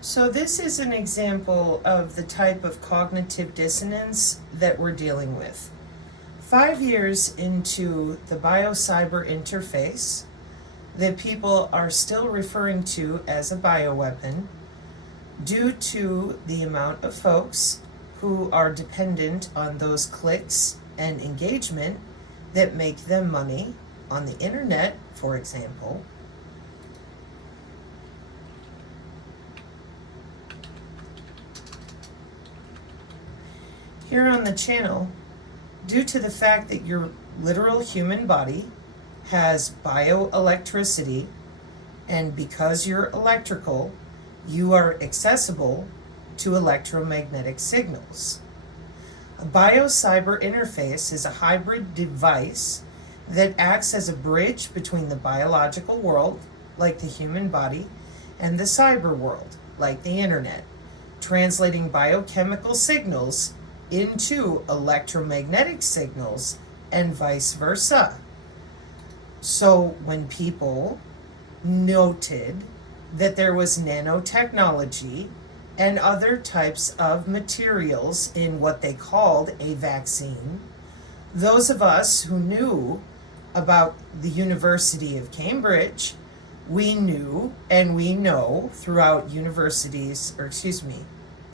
So this is an example of the type of cognitive dissonance that we're dealing with. 5 years into the bio-cyber interface that people are still referring to as a bioweapon due to the amount of folks who are dependent on those clicks and engagement that make them money on the internet, for example. Here on the channel, due to the fact that your literal human body has bioelectricity, and because you're electrical, you are accessible to electromagnetic signals. A bio-cyber interface is a hybrid device that acts as a bridge between the biological world, like the human body, and the cyber world, like the internet, translating biochemical signals into electromagnetic signals and vice versa. So when people noted that there was nanotechnology and other types of materials in what they called a vaccine, those of us who knew about the University of Cambridge, we knew and we know throughout universities,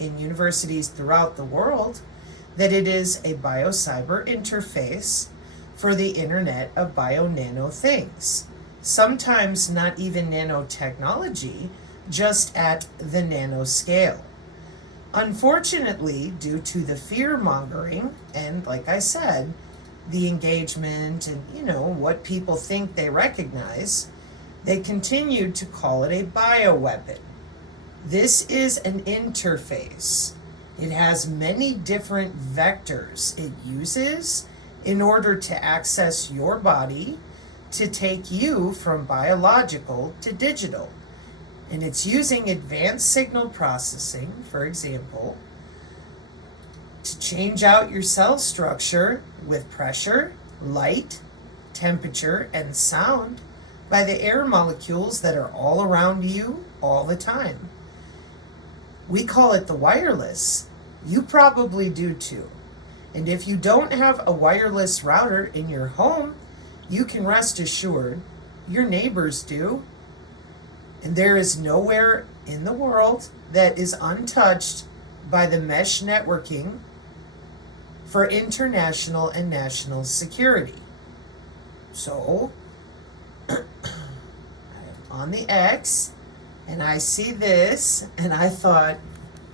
in universities throughout the world, that it is a bio-cyber interface for the Internet of Bio-Nano Things. Sometimes not even nanotechnology, just at the nanoscale. Unfortunately, due to the fear-mongering and, like I said, the engagement and, what people think they recognize, they continued to call it a bioweapon. This is an interface. It has many different vectors it uses in order to access your body to take you from biological to digital. And it's using advanced signal processing, for example, to change out your cell structure with pressure, light, temperature, and sound by the air molecules that are all around you all the time. We call it the wireless. You probably do too. And if you don't have a wireless router in your home, you can rest assured your neighbors do. And there is nowhere in the world that is untouched by the mesh networking for international and national security. So, I'm on the X, and I see this, and I thought,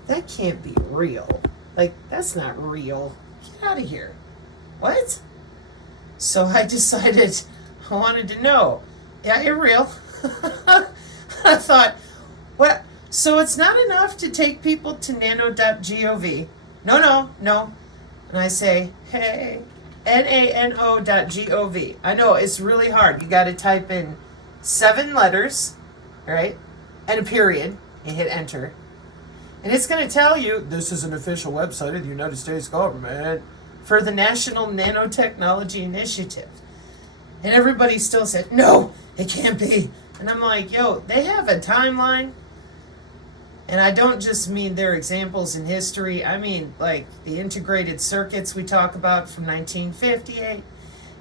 that can't be real. Like, that's not real. Get out of here. What? So I decided I wanted to know. Yeah, you're real. I thought, what? So it's not enough to take people to nano.gov. No. And I say, hey, nano.gov. I know, it's really hard. You got to type in 7 letters, right? And a period. You hit enter. And it's going to tell you, this is an official website of the United States government for the National Nanotechnology Initiative. And everybody still said, no, it can't be. And I'm like, yo, they have a timeline. And I don't just mean their examples in history. I mean, like, the integrated circuits we talk about from 1958.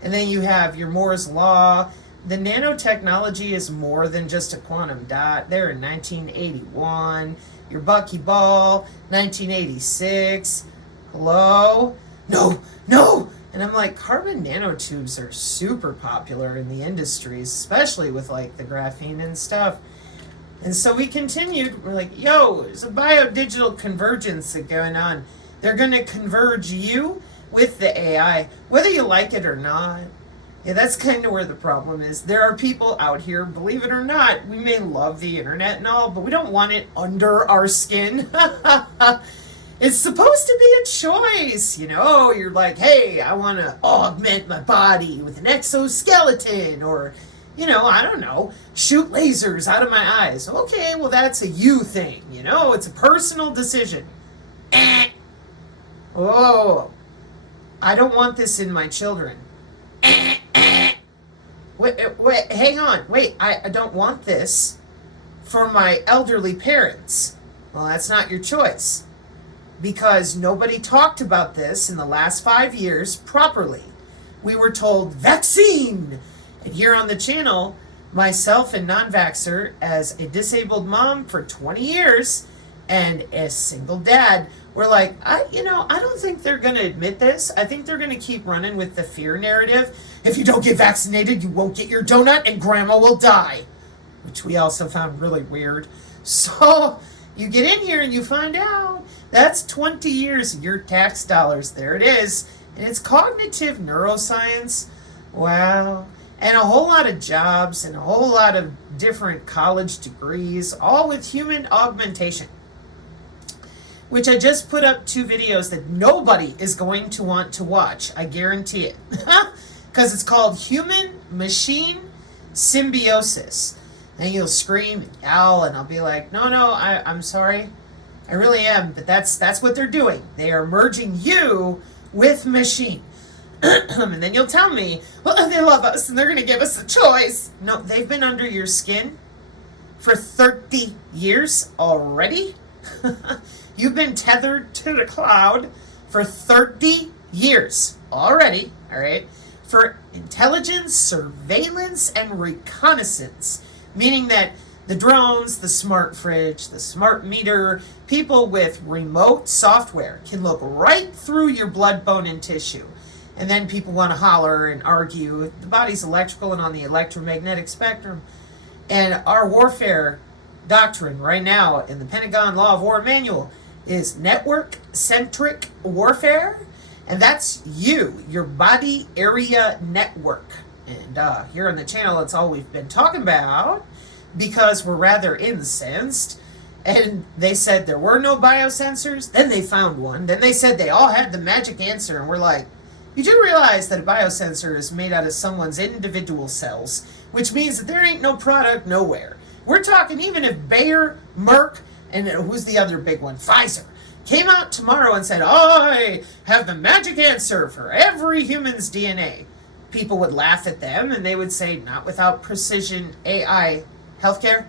And then you have your Moore's Law. The nanotechnology is more than just a quantum dot. They're in 1981. Your buckyball, 1986. Hello? No. And I'm like, carbon nanotubes are super popular in the industries, especially with like the graphene and stuff. And so we continued. We're like, yo, there's a biodigital convergence that's going on. They're going to converge you with the AI, whether you like it or not. Yeah, that's kind of where the problem is. There are people out here, believe it or not, we may love the internet and all, but we don't want it under our skin. It's supposed to be a choice. You're like, hey, I want to augment my body with an exoskeleton, or, I don't know, shoot lasers out of my eyes. Okay, well, that's a you thing. It's a personal decision. Oh, I don't want this in my children. Wait, hang on. Wait, I don't want this for my elderly parents. Well, that's not your choice, because nobody talked about this in the last 5 years properly. We were told vaccine. And here on the channel, myself and non-vaxxer, as a disabled mom for 20 years and a single dad, we're like, I don't think they're going to admit this. I think they're going to keep running with the fear narrative. If you don't get vaccinated, you won't get your donut and grandma will die, which we also found really weird. So you get in here and you find out that's 20 years of your tax dollars. There it is. And it's cognitive neuroscience. Wow. And a whole lot of jobs and a whole lot of different college degrees, all with human augmentation, which I just put up 2 videos that nobody is going to want to watch. I guarantee it. Because it's called Human-Machine Symbiosis. And you'll scream and yell, and I'll be like, no, I'm sorry. I really am. But that's what they're doing. They are merging you with machine. And then you'll tell me, well, they love us and they're going to give us a choice. No, they've been under your skin for 30 years already. You've been tethered to the cloud for 30 years already, all right, for intelligence, surveillance, and reconnaissance, meaning that the drones, the smart fridge, the smart meter, people with remote software can look right through your blood, bone, and tissue. And then people want to holler and argue. The body's electrical and on the electromagnetic spectrum. And our warfare doctrine right now in the Pentagon Law of War Manual is network-centric warfare. And that's you, your body area network. And here on the channel, it's all we've been talking about because we're rather incensed. And they said there were no biosensors. Then they found one. Then they said they all had the magic answer. And we're like, you do realize that a biosensor is made out of someone's individual cells, which means that there ain't no product nowhere. We're talking even if Bayer, Merck, and who's the other big one? Pfizer, came out tomorrow and said, I have the magic answer for every human's DNA. People would laugh at them and they would say, not without precision AI healthcare.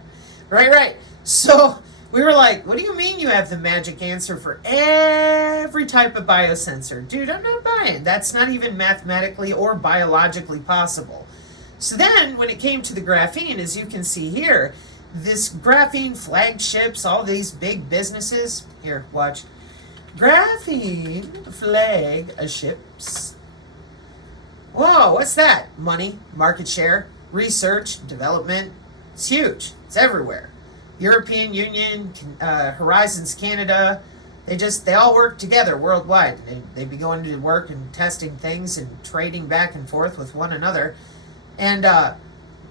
Right. So we were like, what do you mean you have the magic answer for every type of biosensor? Dude, I'm not buying. That's not even mathematically or biologically possible. So then when it came to the graphene, as you can see here, this graphene flagships, all these big businesses. Here, watch. Graphene flagships. Whoa, what's that? Money, market share, research, development. It's huge. It's everywhere. European Union, Horizons Canada, they all work together worldwide. They be going to work and testing things and trading back and forth with one another. And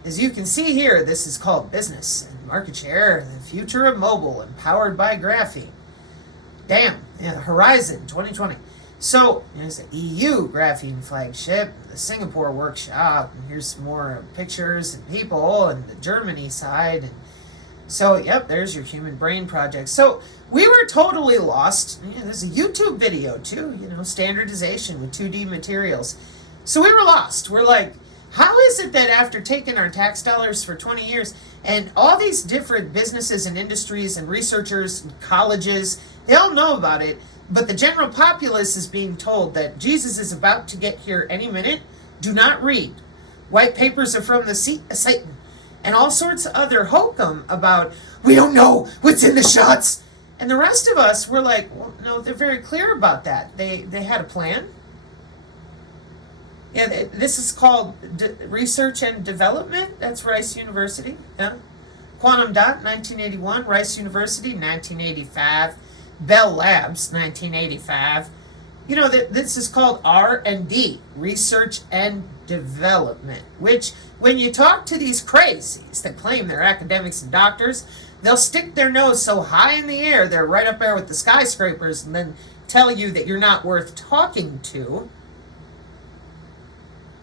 as you can see here, this is called business and market share, the future of mobile, empowered by graphene. Damn, yeah, Horizon 2020. So there's the EU graphene flagship, the Singapore workshop, and here's some more pictures and people, and the Germany side, and so, yep, there's your human brain project. So we were totally lost. There's a YouTube video too, standardization with 2D materials. So we were lost. We're like, how is it that after taking our tax dollars for 20 years and all these different businesses and industries and researchers and colleges, they all know about it, but the general populace is being told that Jesus is about to get here any minute? Do not read. White papers are from the seat of Satan. And all sorts of other hokum about, we don't know what's in the shots. And the rest of us were like, well, no, they're very clear about that. They had a plan. Yeah, this is called research and development. That's Rice University. Yeah. Quantum Dot, 1981. Rice University, 1985. Bell Labs, 1985. This is called R&D, research and development, which when you talk to these crazies that claim they're academics and doctors, they'll stick their nose so high in the air, they're right up there with the skyscrapers, and then tell you that you're not worth talking to.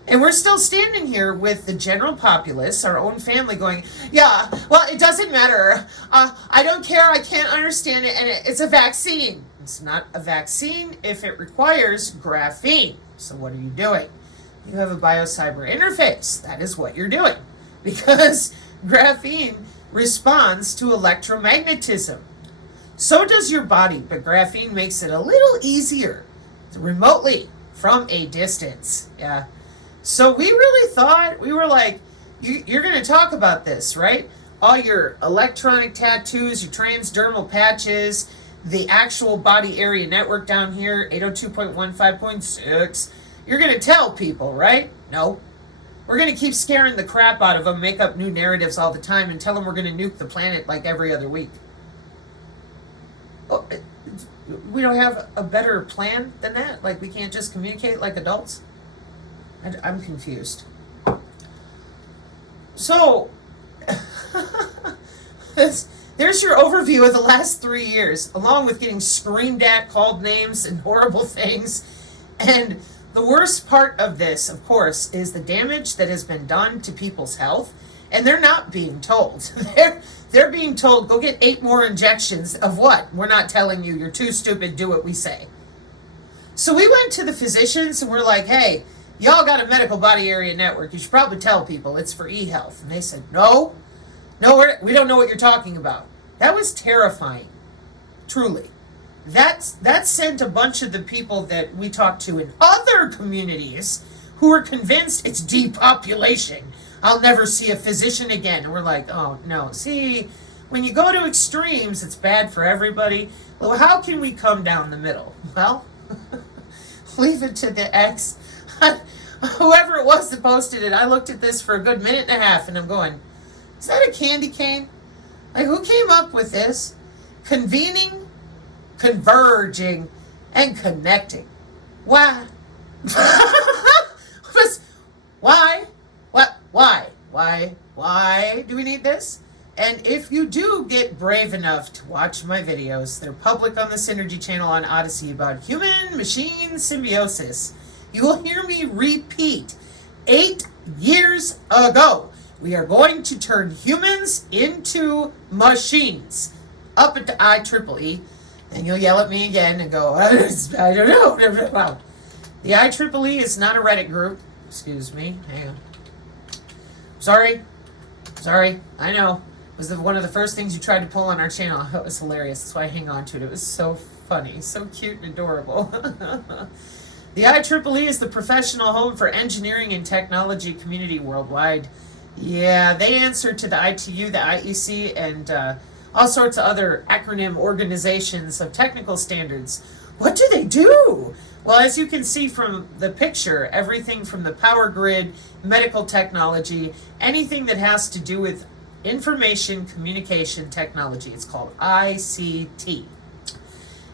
And we're still standing here with the general populace, our own family, going, yeah, well, it doesn't matter. I don't care. I can't understand it. And it's a vaccine. It's not a vaccine if it requires graphene. So what are you doing? You have a biocyber interface. That is what you're doing. Because graphene responds to electromagnetism. So does your body, but graphene makes it a little easier remotely from a distance. Yeah. So we really thought, we were like, you're going to talk about this, right? All your electronic tattoos, your transdermal patches, the actual body area network down here, 802.15.6. You're going to tell people, right? No. We're going to keep scaring the crap out of them, make up new narratives all the time, and tell them we're going to nuke the planet like every other week. Oh, we don't have a better plan than that? Like, we can't just communicate like adults? I'm confused. So, there's your overview of the last 3 years, along with getting screamed at, called names, and horrible things. And the worst part of this, of course, is the damage that has been done to people's health, and they're not being told. They're being told, go get 8 more injections of what? We're not telling you. You're too stupid. Do what we say. So we went to the physicians, and we're like, hey, y'all got a medical body area network. You should probably tell people it's for e-health. And they said, no, we don't know what you're talking about. That was terrifying, truly. That sent a bunch of the people that we talked to in other communities who were convinced it's depopulation. I'll never see a physician again. And we're like, oh, no. See, when you go to extremes, it's bad for everybody. Well, how can we come down the middle? Well, leave it to the X. Whoever it was that posted it, I looked at this for a good minute and a half, and I'm going, is that a candy cane? Like, who came up with this? Convening, converging, and connecting. Why? Why? What? Why do we need this? And if you do get brave enough to watch my videos, they're public on the Psinergy channel on Odyssey about human-machine symbiosis. You will hear me repeat, 8 years ago, we are going to turn humans into machines. Up at the IEEE, and you'll yell at me again and go, I don't know. The IEEE is not a Reddit group. Excuse me. Hang on. Sorry, I know. It was one of the first things you tried to pull on our channel. It was hilarious. That's why I hang on to it. It was so funny, so cute and adorable. The IEEE is the professional home for engineering and technology community worldwide. Yeah, they answer to the ITU, the IEC, and all sorts of other acronym organizations of technical standards. What do they do? Well, as you can see from the picture, everything from the power grid, medical technology, anything that has to do with information communication technology. It's called ICT.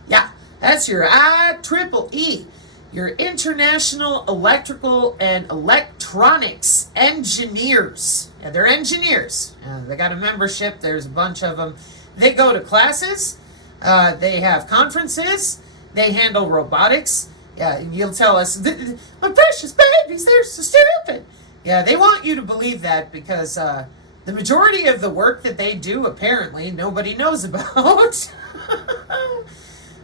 Yeah, that's your IEEE, your International Electrical and Electronics Engineers. Yeah, they're engineers. They got a membership. There's a bunch of them. They go to classes. They have conferences. They handle robotics. Yeah, you'll tell us, my precious babies, they're so stupid. Yeah, they want you to believe that because the majority of the work that they do, apparently, nobody knows about.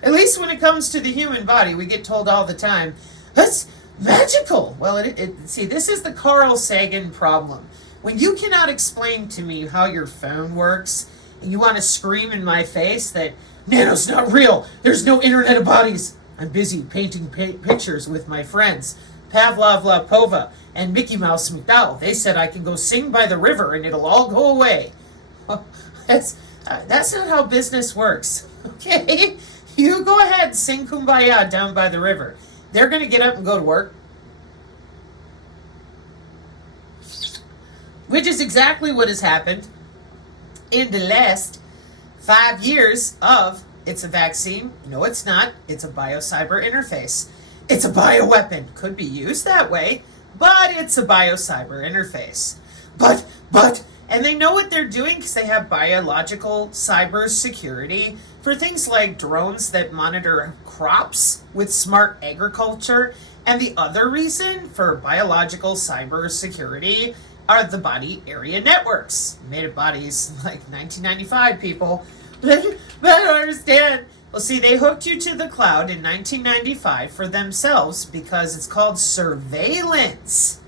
At least when it comes to the human body, we get told all the time, that's magical. Well, see, this is the Carl Sagan problem. When you cannot explain to me how your phone works, and you want to scream in my face that nano's not real, there's no internet of bodies. I'm busy painting pictures with my friends, Pavlov Lapova and Mickey Mouse McDowell. They said I can go sing by the river and it'll all go away. Well, that's not how business works, okay? You go ahead and sing Kumbaya down by the river. They're going to get up and go to work. Which is exactly what has happened in the last 5 years of it's a vaccine. No, it's not. It's a biocyber interface. It's a bioweapon. Could be used that way, but it's a biocyber interface. But, and they know what they're doing because they have biological cyber security for things like drones that monitor crops with smart agriculture. And the other reason for biological cyber security are the body area networks. Made of bodies like 1995, people. But I don't understand. Well, see, they hooked you to the cloud in 1995 for themselves because it's called surveillance.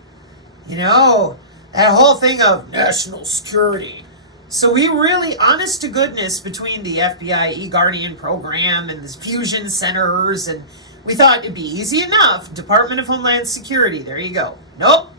You know, that whole thing of national security. So we really, honest to goodness, between the FBI eGuardian program and the fusion centers, and we thought it'd be easy enough. Department of Homeland Security, there you go. Nope.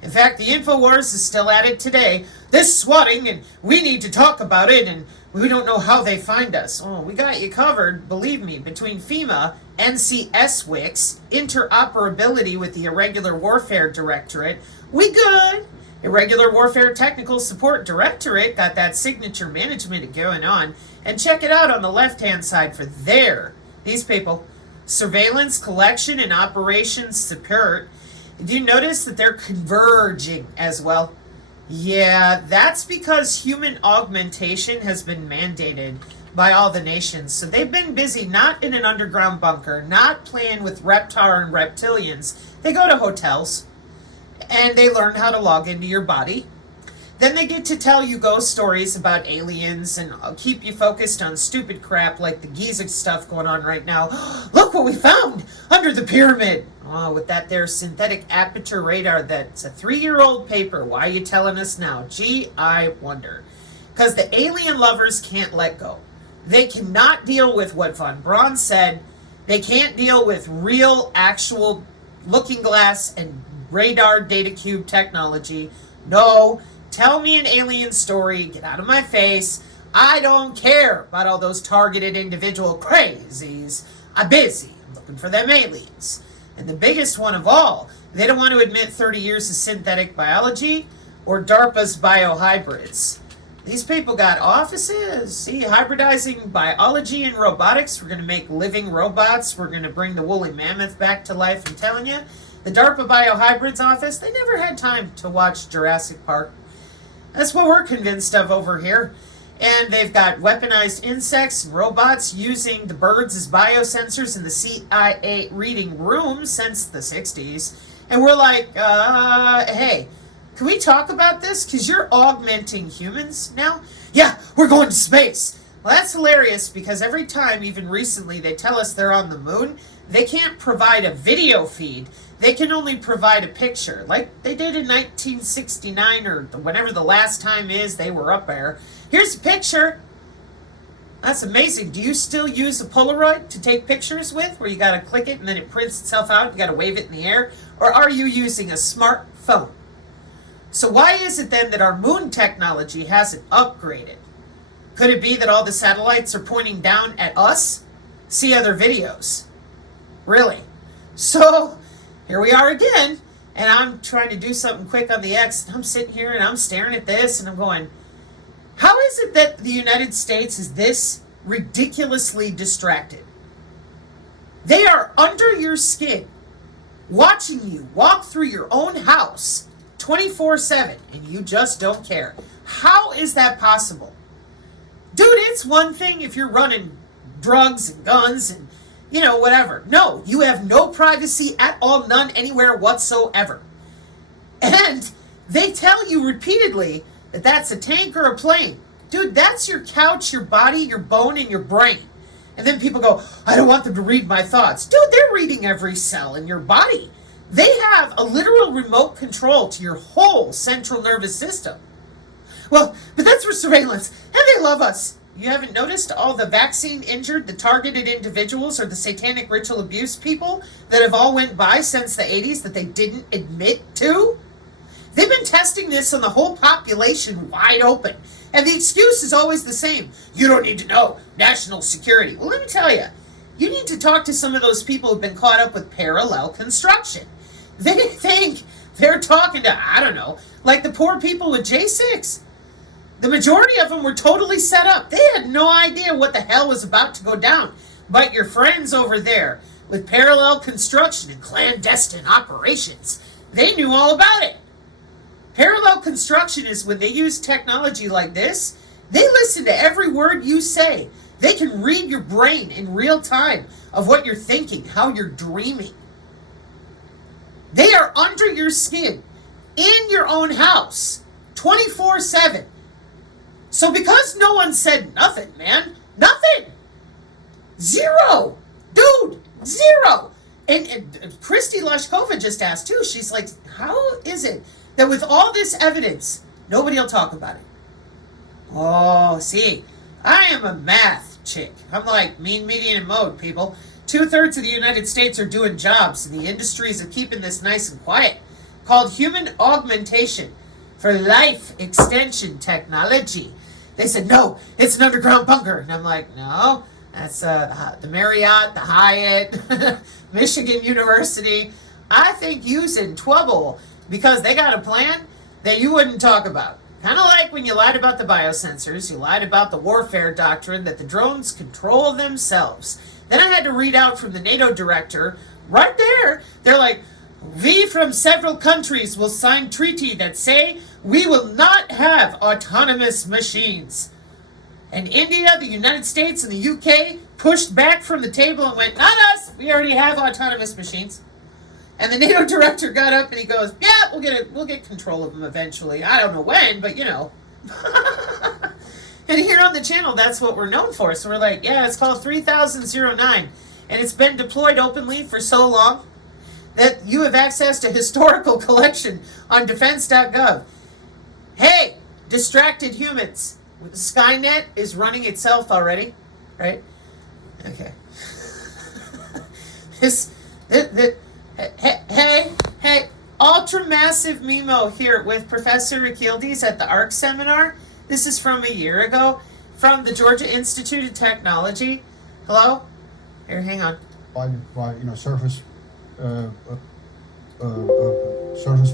In fact, the InfoWars is still at it today. This swatting, and we need to talk about it, and we don't know how they find us. Oh, we got you covered, believe me, between FEMA, NCSWICS, interoperability with the Irregular Warfare Directorate. We good. Irregular Warfare Technical Support Directorate got that signature management going on. And check it out on the left-hand side for these people, surveillance, collection, and operations support. Do you notice that they're converging as well? Yeah, that's because human augmentation has been mandated by all the nations. So they've been busy not in an underground bunker, not playing with Reptar and reptilians. They go to hotels and they learn how to log into your body. Then they get to tell you ghost stories about aliens and keep you focused on stupid crap like the Giza stuff going on right now. Look what we found under the pyramid. Oh, with that there synthetic aperture radar that's a 3-year-old paper. Why are you telling us now? Gee, I wonder. Because the alien lovers can't let go. They cannot deal with what von Braun said. They can't deal with real, actual looking glass and radar data cube technology. No, tell me an alien story. Get out of my face. I don't care about all those targeted individual crazies. I'm busy. I'm looking for them aliens. And the biggest one of all, they don't want to admit 30 years of synthetic biology or DARPA's biohybrids. These people got offices. See, hybridizing biology and robotics. We're going to make living robots. We're going to bring the woolly mammoth back to life. I'm telling you, the DARPA biohybrids office, they never had time to watch Jurassic Park. That's what we're convinced of over here. And they've got weaponized insects and robots using the birds as biosensors in the CIA reading rooms since the 60s. And we're like, hey, can we talk about this? Because you're augmenting humans now? Yeah, we're going to space. Well, that's hilarious because every time, even recently, they tell us they're on the moon, they can't provide a video feed. They can only provide a picture, like they did in 1969 or whenever the last time is they were up there. Here's a picture. That's amazing. Do you still use a Polaroid to take pictures with, where you got to click it and then it prints itself out, you got to wave it in the air? Or are you using a smartphone? So why is it then that our moon technology hasn't upgraded? Could it be that all the satellites are pointing down at us? See other videos. Really? So here we are again, and I'm trying to do something quick on the X, and I'm sitting here and I'm staring at this and I'm going, how is it that the United States is this ridiculously distracted? They are under your skin, watching you walk through your own house 24/7, and you just don't care. How is that possible? Dude, it's one thing if you're running drugs and guns and, you know, whatever. No, you have no privacy at all, none anywhere whatsoever. And they tell you repeatedly that that's a tank or a plane. Dude, that's your couch, your body, your bone, and your brain. And then people go, I don't want them to read my thoughts. Dude, they're reading every cell in your body. They have a literal remote control to your whole central nervous system. Well, but that's for surveillance, and they love us. You haven't noticed all the vaccine injured, the targeted individuals, or the satanic ritual abuse people that have all went by since the 80s that they didn't admit to? They've been testing this on the whole population wide open. And the excuse is always the same. You don't need to know. National security. Well, let me tell you, you need to talk to some of those people who've been caught up with parallel construction. They think they're talking to, I don't know, like the poor people with J6. The majority of them were totally set up. They had no idea what the hell was about to go down. But your friends over there with parallel construction and clandestine operations, they knew all about it. Parallel construction is when they use technology like this, they listen to every word you say. They can read your brain in real time of what you're thinking, how you're dreaming. They are under your skin, in your own house, 24/7. So because no one said nothing, man, nothing. Zero. Dude, zero. And Christy Lushkova just asked too, she's like, how is it that with all this evidence, nobody will talk about it? Oh, see, I am a math chick. I'm like mean, median, and mode, people. 2/3 of the United States are doing jobs in the industries of keeping this nice and quiet, called human augmentation for life extension technology. They said, no, it's an underground bunker. And I'm like, no, that's the Marriott, the Hyatt, Michigan University. I think you's in trouble because they got a plan that you wouldn't talk about. Kind of like when you lied about the biosensors, you lied about the warfare doctrine that the drones control themselves. Then I had to read out from the NATO director, right there, they're like, we from several countries will sign treaty that say we will not have autonomous machines. And India, the United States, and the UK pushed back from the table and went, not us, we already have autonomous machines. And the NATO director got up and he goes, yeah, we'll get control of them eventually. I don't know when, but you know. And here on the channel, that's what we're known for. So we're like, yeah, it's called 3009. And it's been deployed openly for so long that you have access to historical collection on defense.gov. Hey, distracted humans. Skynet is running itself already, right? Okay. Hey, ultra-massive Mimo here with Professor Rakildes at the ARC seminar. This is from a year ago from the Georgia Institute of Technology. Hello? Here, hang on. By surface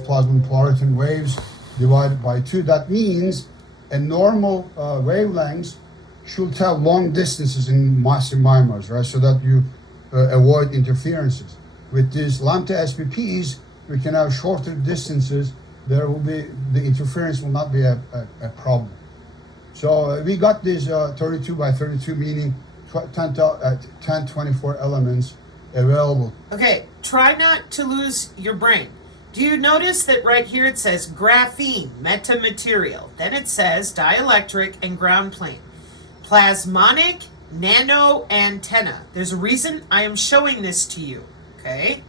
plasma polarity waves divided by 2. That means a normal wavelength should have long distances in massive MIMOs, right? So that you avoid interferences. With these lambda SPPs, we can have shorter distances. The interference will not be a problem. So we got these 32 by 32, meaning 1024 elements available. Okay, try not to lose your brain. Do you notice that right here it says graphene, metamaterial. Then it says dielectric and ground plane. Plasmonic nano antenna. There's a reason I am showing this to you, okay?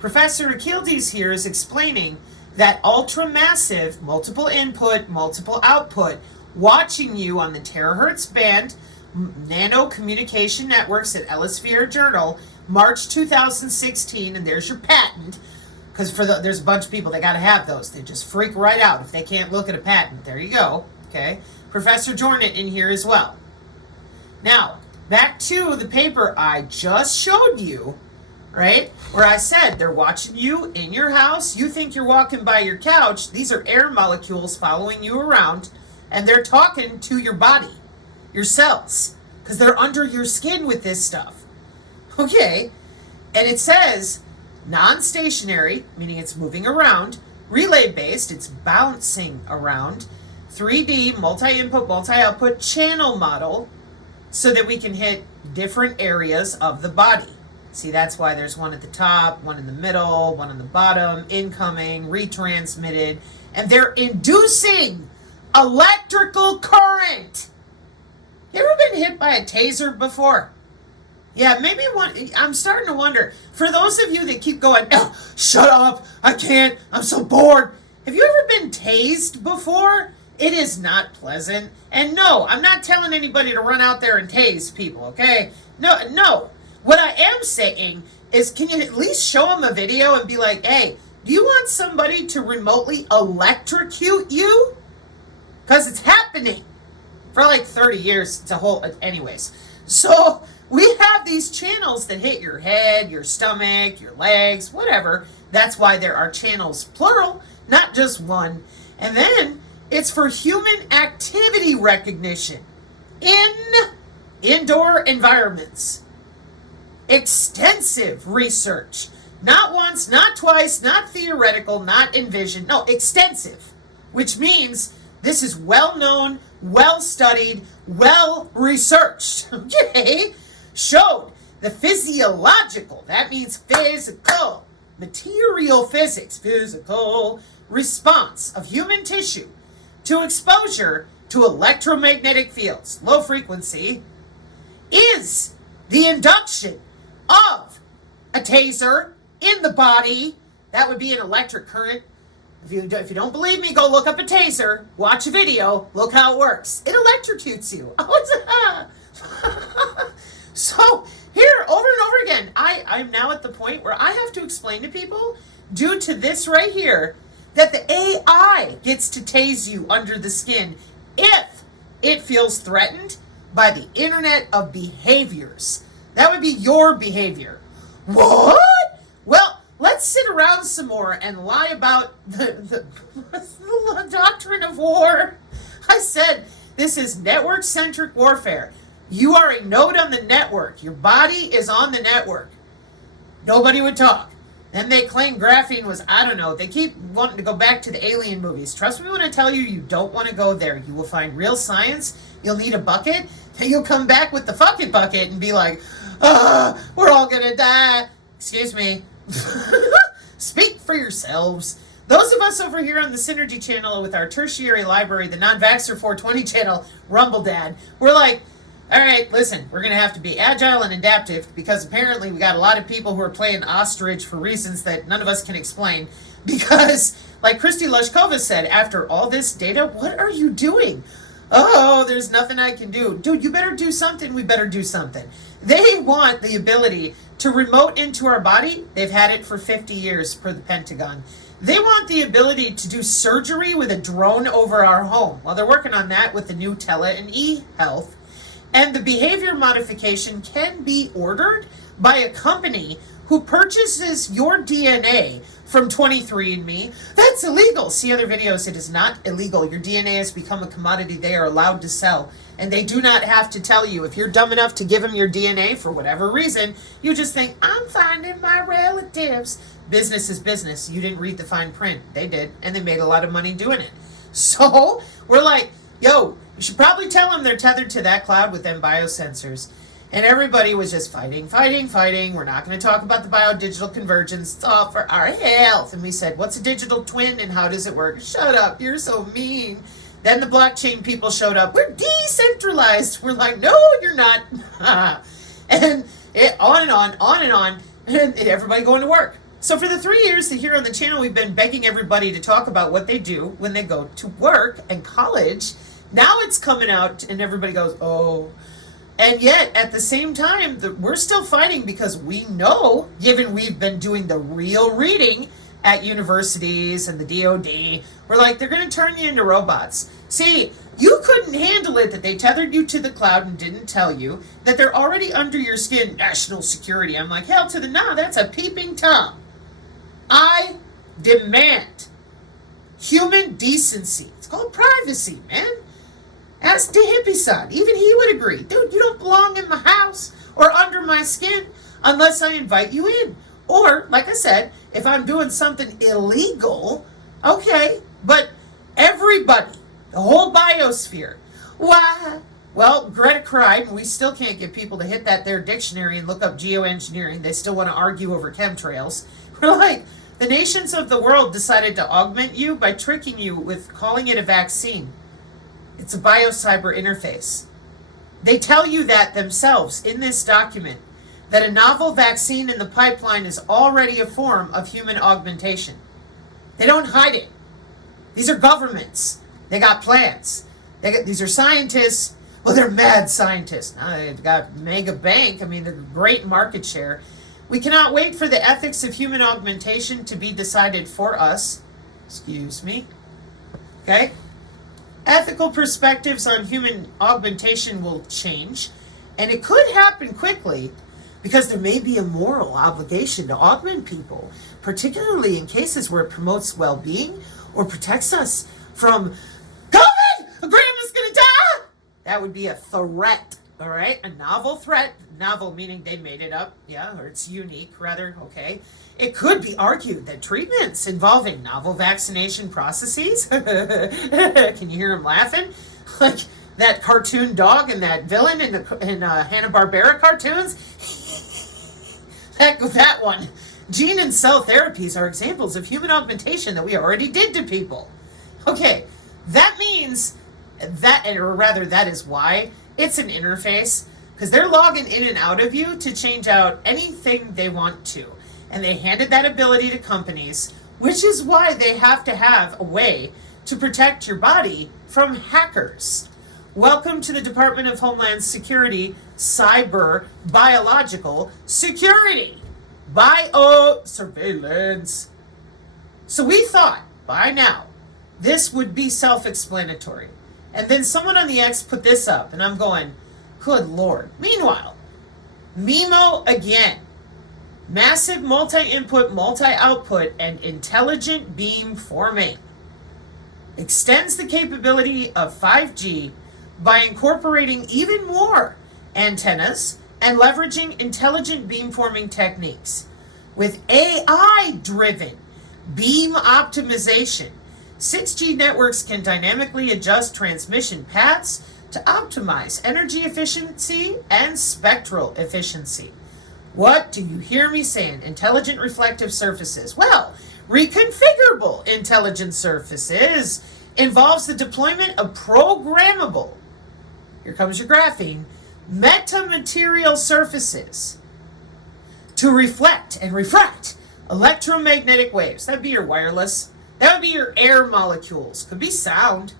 Professor Rakildes here is explaining that ultramassive, multiple input, multiple output, watching you on the terahertz band, nano communication networks at Elsevier Journal, March 2016, and there's your patent, because there's a bunch of people that got to have those. They just freak right out if they can't look at a patent. There you go, okay? Professor Jornet in here as well. Now, back to the paper I just showed you, right, where I said they're watching you in your house. You think you're walking by your couch. These are air molecules following you around, and they're talking to your body, your cells, because they're under your skin with this stuff. Okay, and it says non-stationary, meaning it's moving around, relay-based, it's bouncing around, 3D, multi-input, multi-output channel model, so that we can hit different areas of the body. See, that's why there's one at the top, one in the middle, one on the bottom, incoming, retransmitted, and they're inducing electrical current. You ever been hit by a taser before? Yeah, maybe one. I'm starting to wonder. For those of you that keep going, oh, shut up, I can't, I'm so bored. Have you ever been tased before? It is not pleasant. And no, I'm not telling anybody to run out there and tase people, okay? No. What I am saying is, can you at least show them a video and be like, hey, do you want somebody to remotely electrocute you? Because it's happening. For like 30 years, it's a whole, anyways. So we have these channels that hit your head, your stomach, your legs, whatever. That's why there are channels, plural, not just one. And then it's for human activity recognition in indoor environments. Extensive research. Not once, not twice, not theoretical, not envisioned. No, extensive. Which means this is well known, well studied, well researched. Okay? Showed the physiological, that means physical, material physics, physical response of human tissue to exposure to electromagnetic fields, low frequency, is the induction of a taser in the body. That would be an electric current If you don't believe me, go look up a taser, watch a video, look how it works. It electrocutes you. So here, over and over again, I'm now at the point where I have to explain to people, due to this right here, that the AI gets to tase you under the skin if it feels threatened by the Internet of Behaviors. That would be your behavior. What? Well, let's sit around some more and lie about the doctrine of war. I said this is network-centric warfare. You are a node on the network. Your body is on the network. Nobody would talk. Then they claim graphene was, I don't know, they keep wanting to go back to the alien movies. Trust me when I tell you, you don't want to go there. You will find real science. You'll need a bucket. Then you'll come back with the fucking bucket and be like, we're all going to die. Excuse me. Speak for yourselves. Those of us over here on the Psinergy channel with our tertiary library, the non-vaxxer 420 channel, Rumble Dad, we're like, all right, listen, we're going to have to be agile and adaptive because apparently we got a lot of people who are playing ostrich for reasons that none of us can explain. Because, like Christy Lushkova said, after all this data, what are you doing? Oh, there's nothing I can do. Dude, you better do something. We better do something. They want the ability to remote into our body. They've had it for 50 years per the Pentagon. They want the ability to do surgery with a drone over our home. Well, they're working on that with the new tele and e-health. And the behavior modification can be ordered by a company who purchases your DNA from 23andMe. That's illegal. See other videos. It is not illegal. Your DNA has become a commodity they are allowed to sell. And they do not have to tell you. If you're dumb enough to give them your DNA for whatever reason, you just think, I'm finding my relatives. Business is business. You didn't read the fine print. They did. And they made a lot of money doing it. So we're like, yo, you should probably tell them they're tethered to that cloud with them biosensors. And everybody was just fighting. We're not going to talk about the biodigital convergence. It's all for our health. And we said, what's a digital twin and how does it work? Shut up. You're so mean. Then the blockchain people showed up. We're decentralized. We're like, no, you're not. And it on and on. And everybody going to work. So for the 3 years that here on the channel, we've been begging everybody to talk about what they do when they go to work and college. Now it's coming out and everybody goes, oh. And yet, at the same time, we're still fighting because we know, given we've been doing the real reading at universities and the DOD, we're like, they're going to turn you into robots. See, you couldn't handle it that they tethered you to the cloud and didn't tell you that they're already under your skin, national security. I'm like, hell to the no, that's a peeping Tom. I demand human decency. It's called privacy, man. Ask the hippie son. Even he would agree. Dude, you don't belong in my house or under my skin unless I invite you in. Or, like I said, if I'm doing something illegal, okay, but everybody, the whole biosphere. Why? Well, Greta cried, and we still can't get people to hit that there dictionary and look up geoengineering. They still want to argue over chemtrails. We're like, the nations of the world decided to augment you by tricking you with calling it a vaccine. It's a biocyber interface. They tell you that themselves in this document, that a novel vaccine in the pipeline is already a form of human augmentation. They don't hide it. These are governments. They got plans. These are scientists. Well, they're mad scientists. Now they've got mega bank. I mean, they're great market share. We cannot wait for the ethics of human augmentation to be decided for us. Excuse me. Okay? Ethical perspectives on human augmentation will change, and it could happen quickly because there may be a moral obligation to augment people, particularly in cases where it promotes well-being or protects us from COVID! Grandma's gonna die! That would be a threat, all right? A novel threat. Novel meaning they made it up, yeah, or it's unique, rather, okay? It could be argued that treatments involving novel vaccination processes, can you hear him laughing? Like that cartoon dog and that villain in Hanna-Barbera cartoons? that one. Gene and cell therapies are examples of human augmentation that we already did to people. Okay, that means that, or rather that is why it's an interface, because they're logging in and out of you to change out anything they want to. And they handed that ability to companies which is why they have to have a way to protect your body from hackers. Welcome to the Department of Homeland Security Cyber Biological Security. Biosurveillance. So we thought by now this would be self-explanatory. And then someone on the X put this up, and I'm going, good Lord. Meanwhile, MIMO again. Massive multi-input, multi-output, and intelligent beam forming. Extends the capability of 5G by incorporating even more antennas and leveraging intelligent beamforming techniques. With AI-driven beam optimization, 6G networks can dynamically adjust transmission paths to optimize energy efficiency and spectral efficiency. What do you hear me saying? Intelligent reflective surfaces. Well, reconfigurable intelligent surfaces involves the deployment of programmable, here comes your graphene, metamaterial surfaces to reflect and refract electromagnetic waves. That'd be your wireless. That would be your air molecules. Could be sound.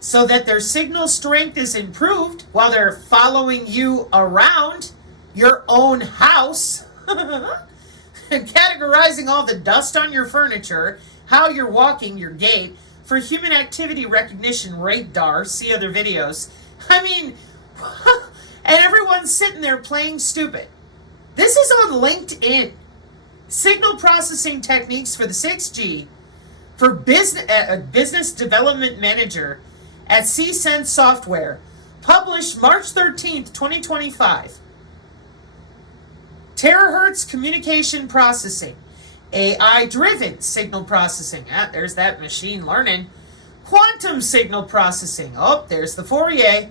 So that their signal strength is improved while they're following you around your own house and categorizing all the dust on your furniture, how you're walking, your gait, for human activity recognition radar. See other videos. I mean, and everyone's sitting there playing stupid. This is on LinkedIn. Signal processing techniques for the 6G for business development manager at C-Sense Software, published March 13th, 2025. Terahertz communication processing, AI-driven signal processing. There's that machine learning. Quantum signal processing. Oh, there's the Fourier.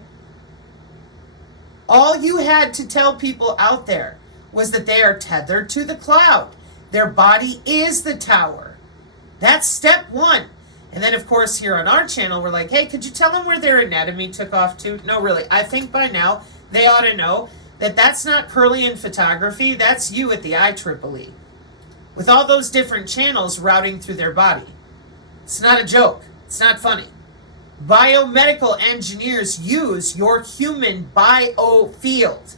All you had to tell people out there was that they are tethered to the cloud. Their body is the tower. That's step one. And then, of course, here on our channel, we're like, hey, could you tell them where their anatomy took off to? No, really. I think by now they ought to know that that's not Kirlian photography. That's you at the IEEE. With all those different channels routing through their body. It's not a joke. It's not funny. Biomedical engineers use your human biofield.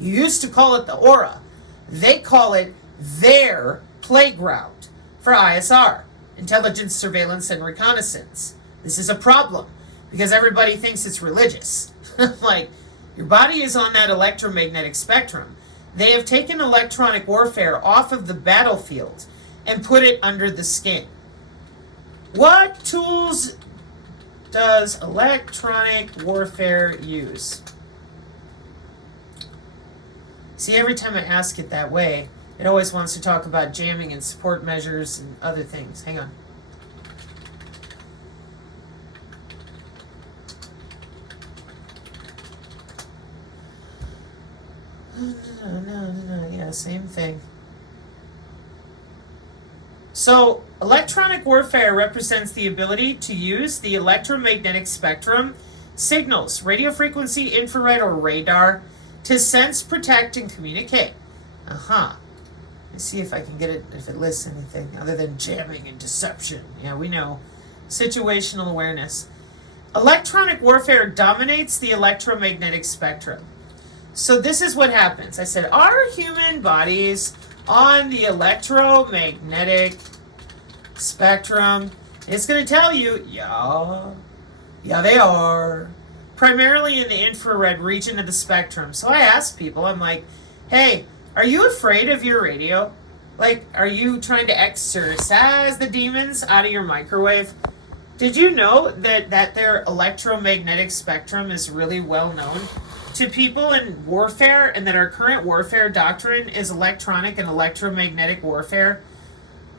You used to call it the aura. They call it their playground for ISR, intelligence, surveillance, and reconnaissance. This is a problem because everybody thinks it's religious. Like, your body is on that electromagnetic spectrum. They have taken electronic warfare off of the battlefield and put it under the skin. What tools does electronic warfare use? See, every time I ask it that way, it always wants to talk about jamming and support measures and other things. Hang on. No, yeah, same thing. So, electronic warfare represents the ability to use the electromagnetic spectrum, signals, radio frequency, infrared, or radar to sense, protect, and communicate. Let's see if I can get it, if it lists anything other than jamming and deception. Yeah, we know. Situational awareness. Electronic warfare dominates the electromagnetic spectrum. So this is what happens. I said, are human bodies on the electromagnetic spectrum? It's going to tell you, yeah, they are. Primarily in the infrared region of the spectrum. So I asked people, I'm like, hey, are you afraid of your radio? Like, are you trying to exorcise the demons out of your microwave? Did you know that their electromagnetic spectrum is really well known to people in warfare, and that our current warfare doctrine is electronic and electromagnetic warfare?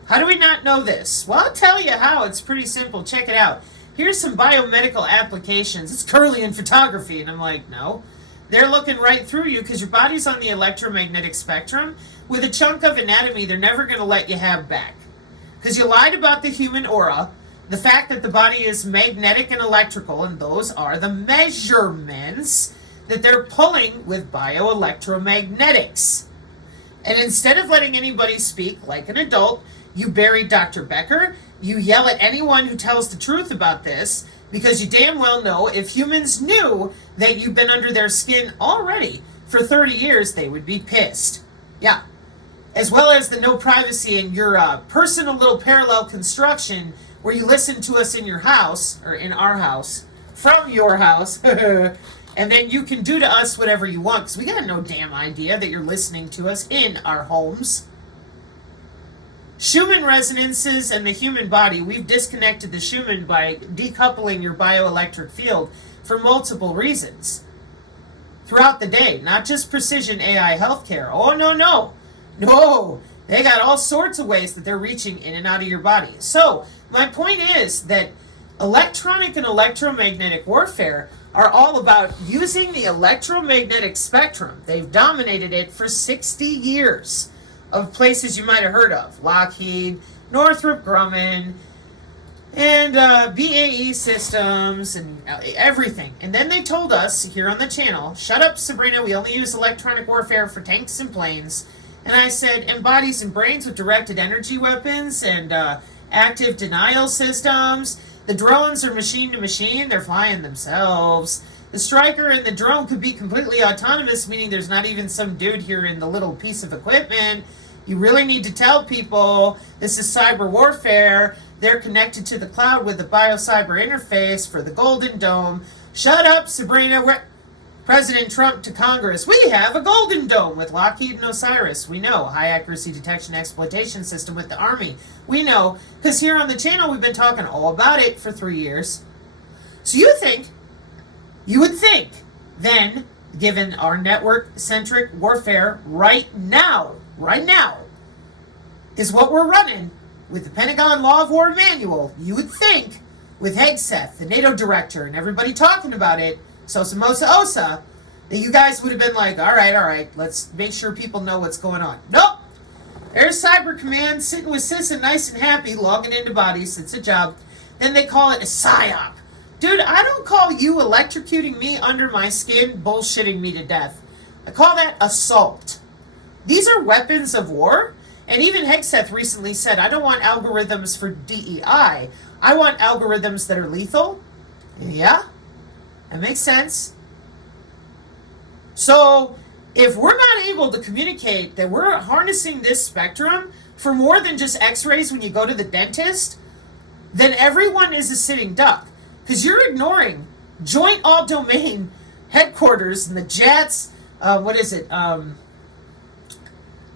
How do we not know this? Well, I'll tell you how. It's pretty simple. Check it out. Here's some biomedical applications. It's Kirlian photography. And I'm like, no. They're looking right through you because your body's on the electromagnetic spectrum with a chunk of anatomy they're never going to let you have back. Because you lied about the human aura, the fact that the body is magnetic and electrical, and those are the measurements that they're pulling with bioelectromagnetics. And instead of letting anybody speak like an adult, you bury Dr. Becker, you yell at anyone who tells the truth about this, because you damn well know if humans knew that you've been under their skin already for 30 years, they would be pissed. Yeah. As well as the no privacy in your personal little parallel construction where you listen to us in your house, or in our house, from your house, and then you can do to us whatever you want, because we got no damn idea that you're listening to us in our homes. Schumann resonances and the human body, we've disconnected the Schumann by decoupling your bioelectric field for multiple reasons. Throughout the day, not just precision AI healthcare. Oh, no. No, they got all sorts of ways that they're reaching in and out of your body. So, my point is that electronic and electromagnetic warfare are all about using the electromagnetic spectrum. They've dominated it for 60 years of places you might have heard of. Lockheed, Northrop Grumman, and BAE Systems, and everything. And then they told us here on the channel, shut up, Sabrina, we only use electronic warfare for tanks and planes. And I said, and bodies and brains with directed energy weapons and active denial systems. The drones are machine to machine, they're flying themselves. The Striker and the drone could be completely autonomous, meaning there's not even some dude here in the little piece of equipment. You really need to tell people this is cyber warfare. They're connected to the cloud with the biocyber interface for the Golden Dome. Shut up, Sabrina. President Trump to Congress. We have a Golden Dome with Lockheed and Osiris. We know. High accuracy detection exploitation system with the Army. We know. Because here on the channel we've been talking all about it for 3 years. So you would think, then, given our network-centric warfare right now, is what we're running with the Pentagon Law of War Manual, you would think, with Hegseth, the NATO director, and everybody talking about it, Sosa Osa, that you guys would have been like, all right, let's make sure people know what's going on. Nope. There's Cyber Command sitting with Sis and nice and happy, logging into bodies. It's a job. Then they call it a PSYOP. Dude, I don't call you electrocuting me under my skin bullshitting me to death. I call that assault. These are weapons of war. And even Hegseth recently said, I don't want algorithms for DEI. I want algorithms that are lethal. Yeah, that makes sense. So, if we're not able to communicate that we're harnessing this spectrum for more than just x-rays when you go to the dentist, then everyone is a sitting duck. Because you're ignoring Joint All-Domain Headquarters and the JATS,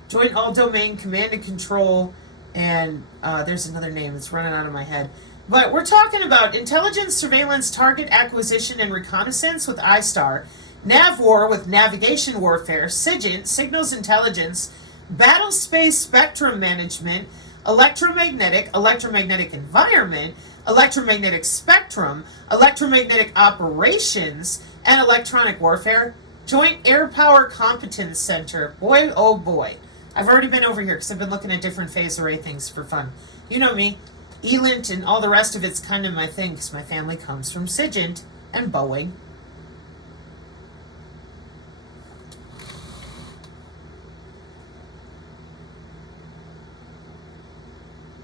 Joint All-Domain Command and Control, and there's another name that's running out of my head. But we're talking about intelligence, surveillance, target acquisition, and reconnaissance with ISTAR, NavWar with navigation warfare, SIGINT, signals intelligence, battle space spectrum management, electromagnetic environment, electromagnetic spectrum, electromagnetic operations, and electronic warfare, Joint Air Power Competence Center. Boy, oh boy. I've already been over here because I've been looking at different phase array things for fun. You know me. ELINT and all the rest of it's kind of my thing because my family comes from SIGINT and Boeing.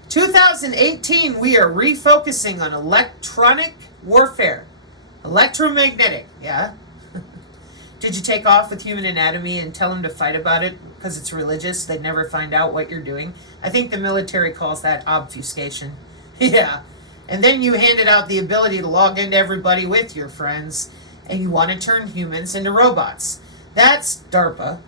In 2018, we are refocusing on electronic warfare. Electromagnetic, yeah? Did you take off with human anatomy and tell them to fight about it because it's religious? They'd never find out what you're doing. I think the military calls that obfuscation. Yeah. And then you handed out the ability to log into everybody with your friends, and you want to turn humans into robots. That's DARPA.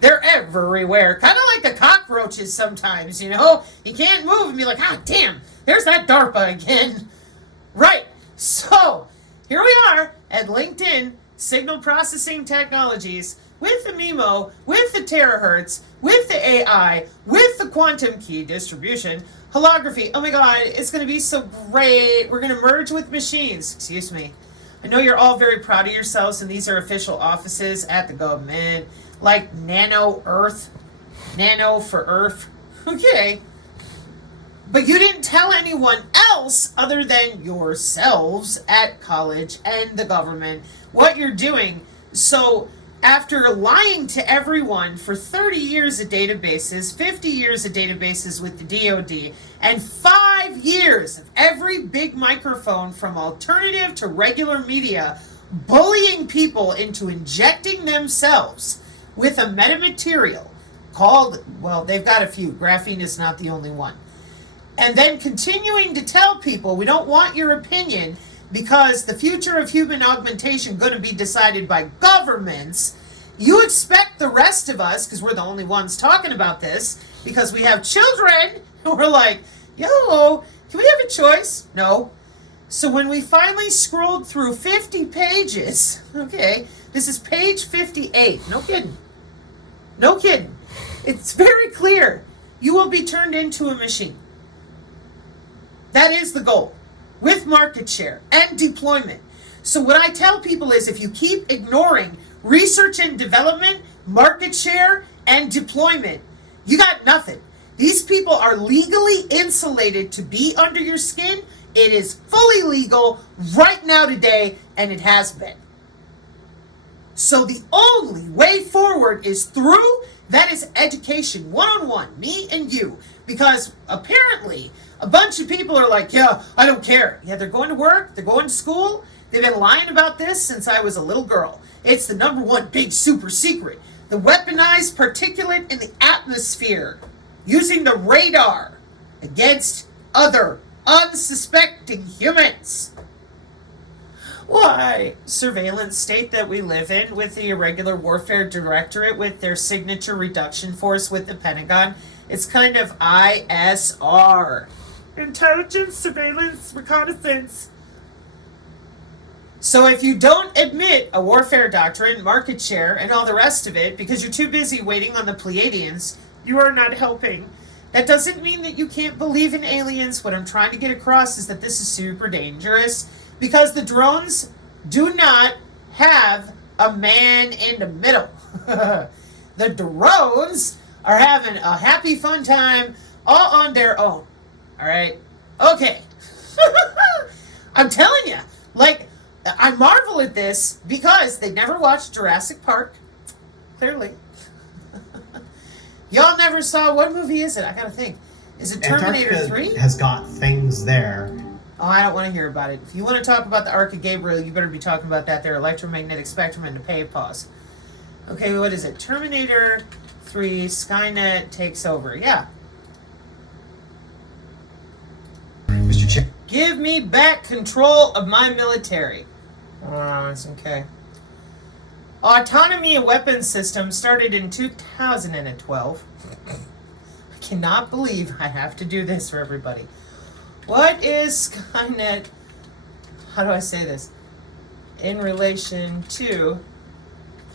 They're everywhere. Kind of like the cockroaches sometimes, you know? You can't move and be like, ah, damn, there's that DARPA again. Right. So, here we are at LinkedIn Signal Processing Technologies with the MIMO, with the terahertz, with the AI, with the quantum key distribution, holography. Oh my God, it's going to be so great. We're going to merge with machines. Excuse me. I know you're all very proud of yourselves, and these are official offices at the government, like Nano Earth, Nano for Earth. Okay. But you didn't tell anyone else other than yourselves at college and the government what you're doing. So after lying to everyone for 30 years of databases, 50 years of databases with the DoD, and 5 years of every big microphone from alternative to regular media bullying people into injecting themselves with a metamaterial called, well, they've got a few, graphene is not the only one, and then continuing to tell people we don't want your opinion because the future of human augmentation going to be decided by governments. You expect the rest of us, because we're the only ones talking about this, because we have children who are like, yo, can we have a choice? No. So when we finally scrolled through 50 pages, okay, this is page 58, no kidding. No kidding. It's very clear. You will be turned into a machine. That is the goal, with market share and deployment. So what I tell people is if you keep ignoring research and development, market share, and deployment, you got nothing. These people are legally insulated to be under your skin. It is fully legal right now today, and it has been. So the only way forward is through, that is education, one-on-one, me and you. Because apparently a bunch of people are like, yeah, I don't care. Yeah, they're going to work, they're going to school. They've been lying about this since I was a little girl. It's the number one big super secret. The weaponized particulate in the atmosphere using the radar against other unsuspecting humans. Why? Surveillance state that we live in with the Irregular Warfare Directorate with their signature reduction force with the Pentagon. It's kind of ISR. Intelligence, surveillance, reconnaissance. So if you don't admit a warfare doctrine, market share, and all the rest of it because you're too busy waiting on the Pleiadians, you are not helping. That doesn't mean that you can't believe in aliens. What I'm trying to get across is that this is super dangerous because the drones do not have a man in the middle. The drones are having a happy fun time all on their own. All right? Okay. I'm telling you, like, I marvel at this because they never watched Jurassic Park. Clearly. Y'all never saw, what movie is it? I gotta think. Is it Terminator 3? Has got things there. Oh, I don't want to hear about it. If you want to talk about the Ark of Gabriel, you better be talking about that there electromagnetic spectrum and the pause. Okay, what is it? Terminator 3, Skynet takes over. Yeah. Mr. Chair. Give me back control of my military. Oh, it's okay. Autonomy of weapons system started in 2012. I cannot believe I have to do this for everybody. What is Skynet, how do I say this, in relation to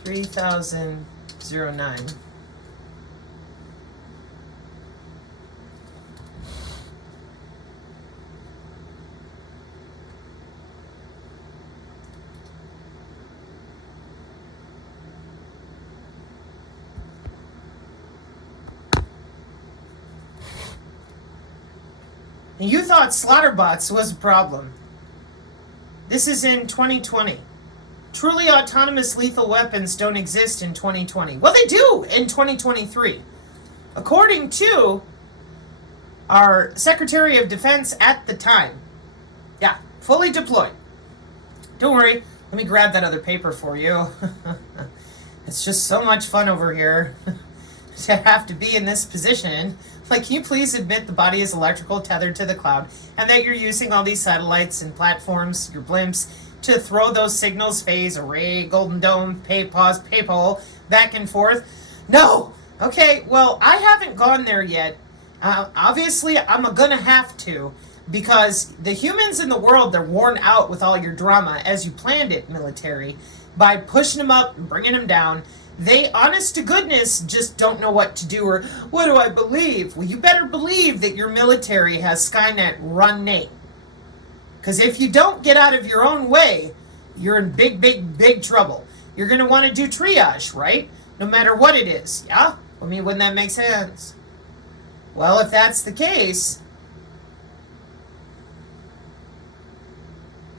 3009? And you thought slaughterbots was a problem. This is in 2020. Truly autonomous lethal weapons don't exist in 2020. Well, they do in 2023. According to our Secretary of Defense at the time. Yeah, fully deployed. Don't worry, let me grab that other paper for you. It's just so much fun over here to have to be in this position. Like, can you please admit the body is electrical, tethered to the cloud, and that you're using all these satellites and platforms, your blimps, to throw those signals, phase, array, golden dome, pause, pole, back and forth? No! Okay, well, I haven't gone there yet. Obviously, I'm gonna have to, because the humans in the world, they're worn out with all your drama, as you planned it, military, by pushing them up and bringing them down. They, honest to goodness, just don't know what to do, or what do I believe? Well, you better believe that your military has Skynet running. Because if you don't get out of your own way, you're in big, big, big trouble. You're going to want to do triage, right? No matter what it is, yeah? I mean, wouldn't that make sense? Well, if that's the case,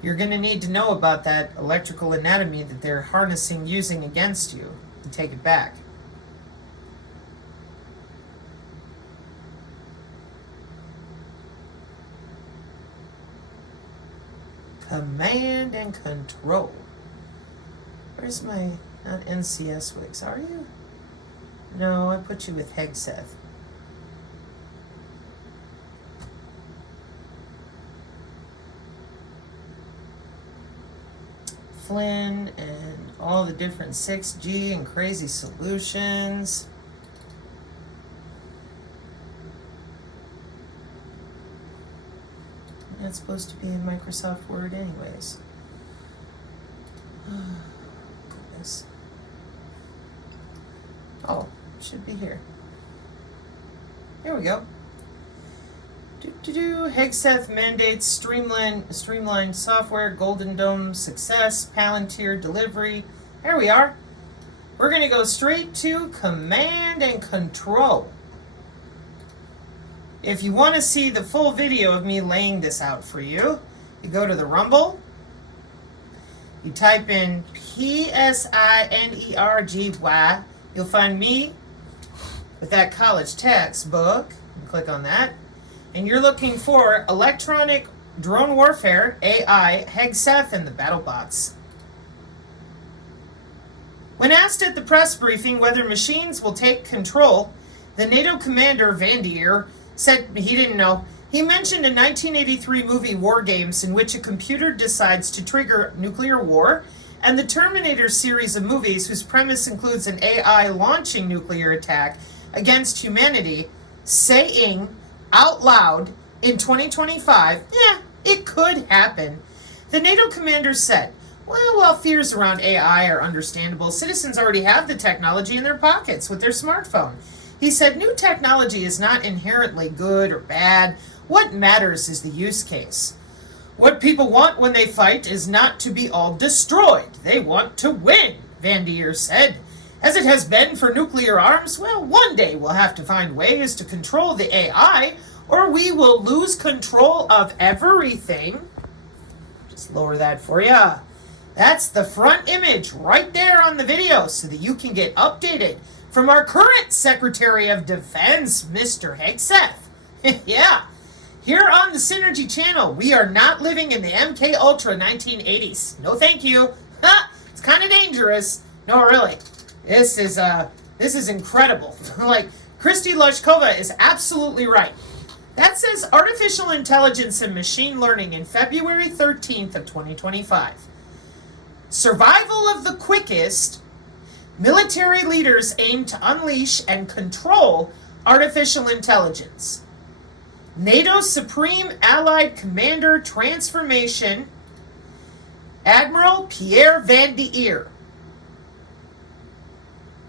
You're going to need to know about that electrical anatomy that they're harnessing using against you to take it back. Command and control. Where's my, not NCS Wix, are you? No, I put you with Hegseth. Flynn and all the different 6G and crazy solutions. That's supposed to be in Microsoft Word anyways. Oh, goodness. Oh, should be here. Here we go. Hegseth mandates streamlined software, Golden Dome success, Palantir delivery. There we are. We're going to go straight to command and control. If you want to see the full video of me laying this out for you, you go to the Rumble. You type in Psinergy. You'll find me with that college textbook. Click on that. And you're looking for electronic drone warfare, AI, Hegseth, and the battle bots. When asked at the press briefing whether machines will take control, the NATO commander, Van Dier, said he didn't know. He mentioned a 1983 movie, War Games, in which a computer decides to trigger nuclear war, and the Terminator series of movies whose premise includes an AI launching nuclear attack against humanity, saying out loud in 2025, yeah, it could happen. The NATO commander said, well, while fears around AI are understandable, citizens already have the technology in their pockets with their smartphone. He said, new technology is not inherently good or bad. What matters is the use case. What people want when they fight is not to be all destroyed. They want to win, Van Dier said. As it has been for nuclear arms, well, one day we'll have to find ways to control the AI, or we will lose control of everything. Just lower that for you. That's the front image right there on the video so that you can get updated from our current Secretary of Defense, Mr. Hegseth. Yeah, here on the Psinergy channel, we are not living in the MK Ultra 1980s. No thank you. It's kind of dangerous. No, really. This is incredible. Like, Christy Lushkova is absolutely right. That says Artificial Intelligence and Machine Learning in February 13th of 2025. Survival of the quickest. Military leaders aim to unleash and control artificial intelligence. NATO's Supreme Allied Commander Transformation, Admiral Pierre Van Dier.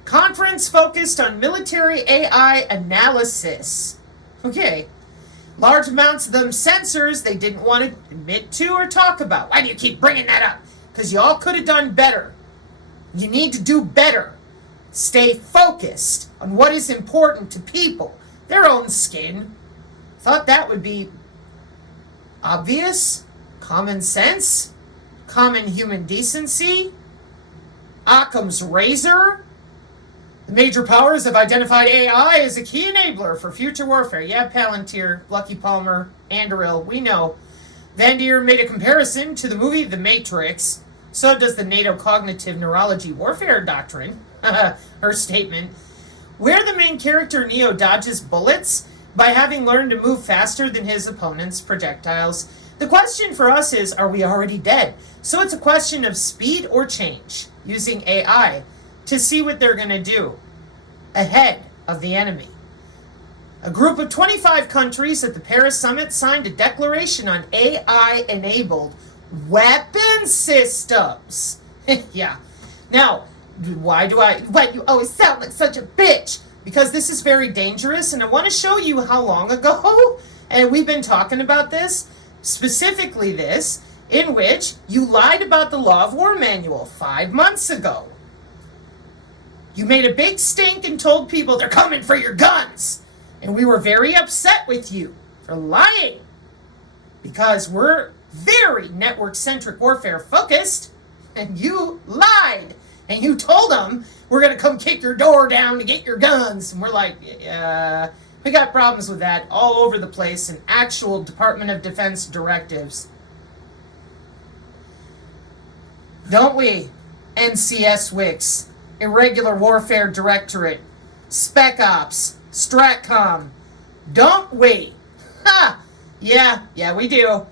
Conference focused on military AI analysis. Okay. Large amounts of them sensors they didn't want to admit to or talk about. Why do you keep bringing that up? Because you all could have done better. You need to do better. Stay focused on what is important to people, their own skin. Thought that would be obvious, common sense, common human decency. Occam's razor. The major powers have identified AI as a key enabler for future warfare. Yeah, Palantir, Lucky Palmer, Anduril, we know. Van Dier made a comparison to the movie The Matrix. So does the NATO Cognitive Neurology Warfare Doctrine, her statement, where the main character Neo dodges bullets by having learned to move faster than his opponent's projectiles. The question for us is, are we already dead? So it's a question of speed or change, using AI to see what they're going to do ahead of the enemy. A group of 25 countries at the Paris Summit signed a declaration on AI-enabled weapon systems. Yeah. Now, why you always sound like such a bitch? Because this is very dangerous, and I want to show you how long ago, and we've been talking about this, specifically this, in which you lied about the Law of War Manual 5 months ago. You made a big stink and told people they're coming for your guns. And we were very upset with you for lying. Because we're very network-centric warfare focused, and you lied. And you told them, we're going to come kick your door down to get your guns. And we're like, yeah, we got problems with that all over the place in actual Department of Defense directives. Don't we? NCS WICS, Irregular Warfare Directorate, Spec Ops, Stratcom. Don't we? Ha! Yeah, we do.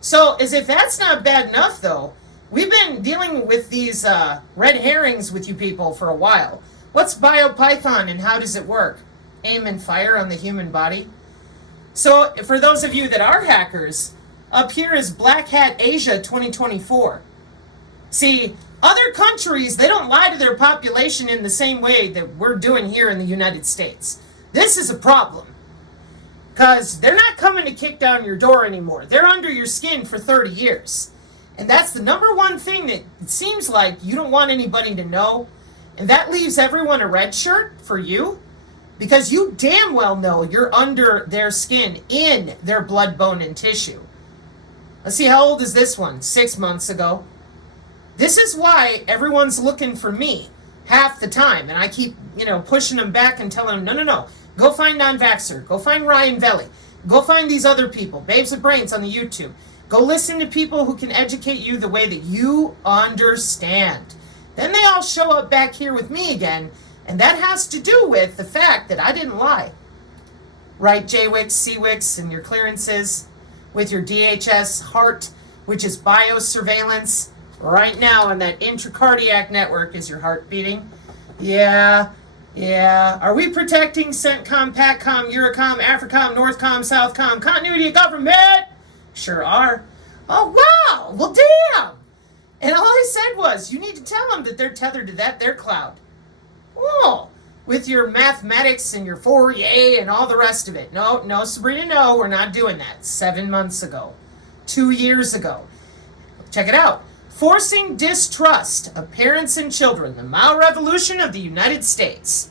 So, as if that's not bad enough, though, we've been dealing with these red herrings with you people for a while. What's BioPython and how does it work? Aim and fire on the human body? So, for those of you that are hackers, up here is Black Hat Asia 2024. See, other countries, they don't lie to their population in the same way that we're doing here in the United States. This is a problem. Because they're not coming to kick down your door anymore. They're under your skin for 30 years. And that's the number one thing that it seems like you don't want anybody to know. And that leaves everyone a red shirt for you. Because you damn well know you're under their skin, in their blood, bone, and tissue. Let's see, how old is this one? 6 months ago. This is why everyone's looking for me half the time. And I keep, pushing them back and telling them, no. Go find Non-Vaxxer. Go find Ryan Velli. Go find these other people. Babes with Brains on the YouTube. Go listen to people who can educate you the way that you understand. Then they all show up back here with me again. And that has to do with the fact that I didn't lie. Right, JWICS, CWICS, and your clearances with your DHS heart, which is biosurveillance. Right now on that intracardiac network, is your heart beating? Yeah. Are we protecting CENTCOM, PATCOM, EUROCOM, AFRICOM, NORTHCOM, SOUTHCOM, continuity of government? Sure are. Oh, wow. Well, damn. And all I said was, you need to tell them that they're tethered to their cloud. Oh, with your mathematics and your Fourier and all the rest of it. No, Sabrina, no, we're not doing that. 7 months ago. 2 years ago. Check it out. Forcing distrust of parents and children, the Mao Revolution of the United States,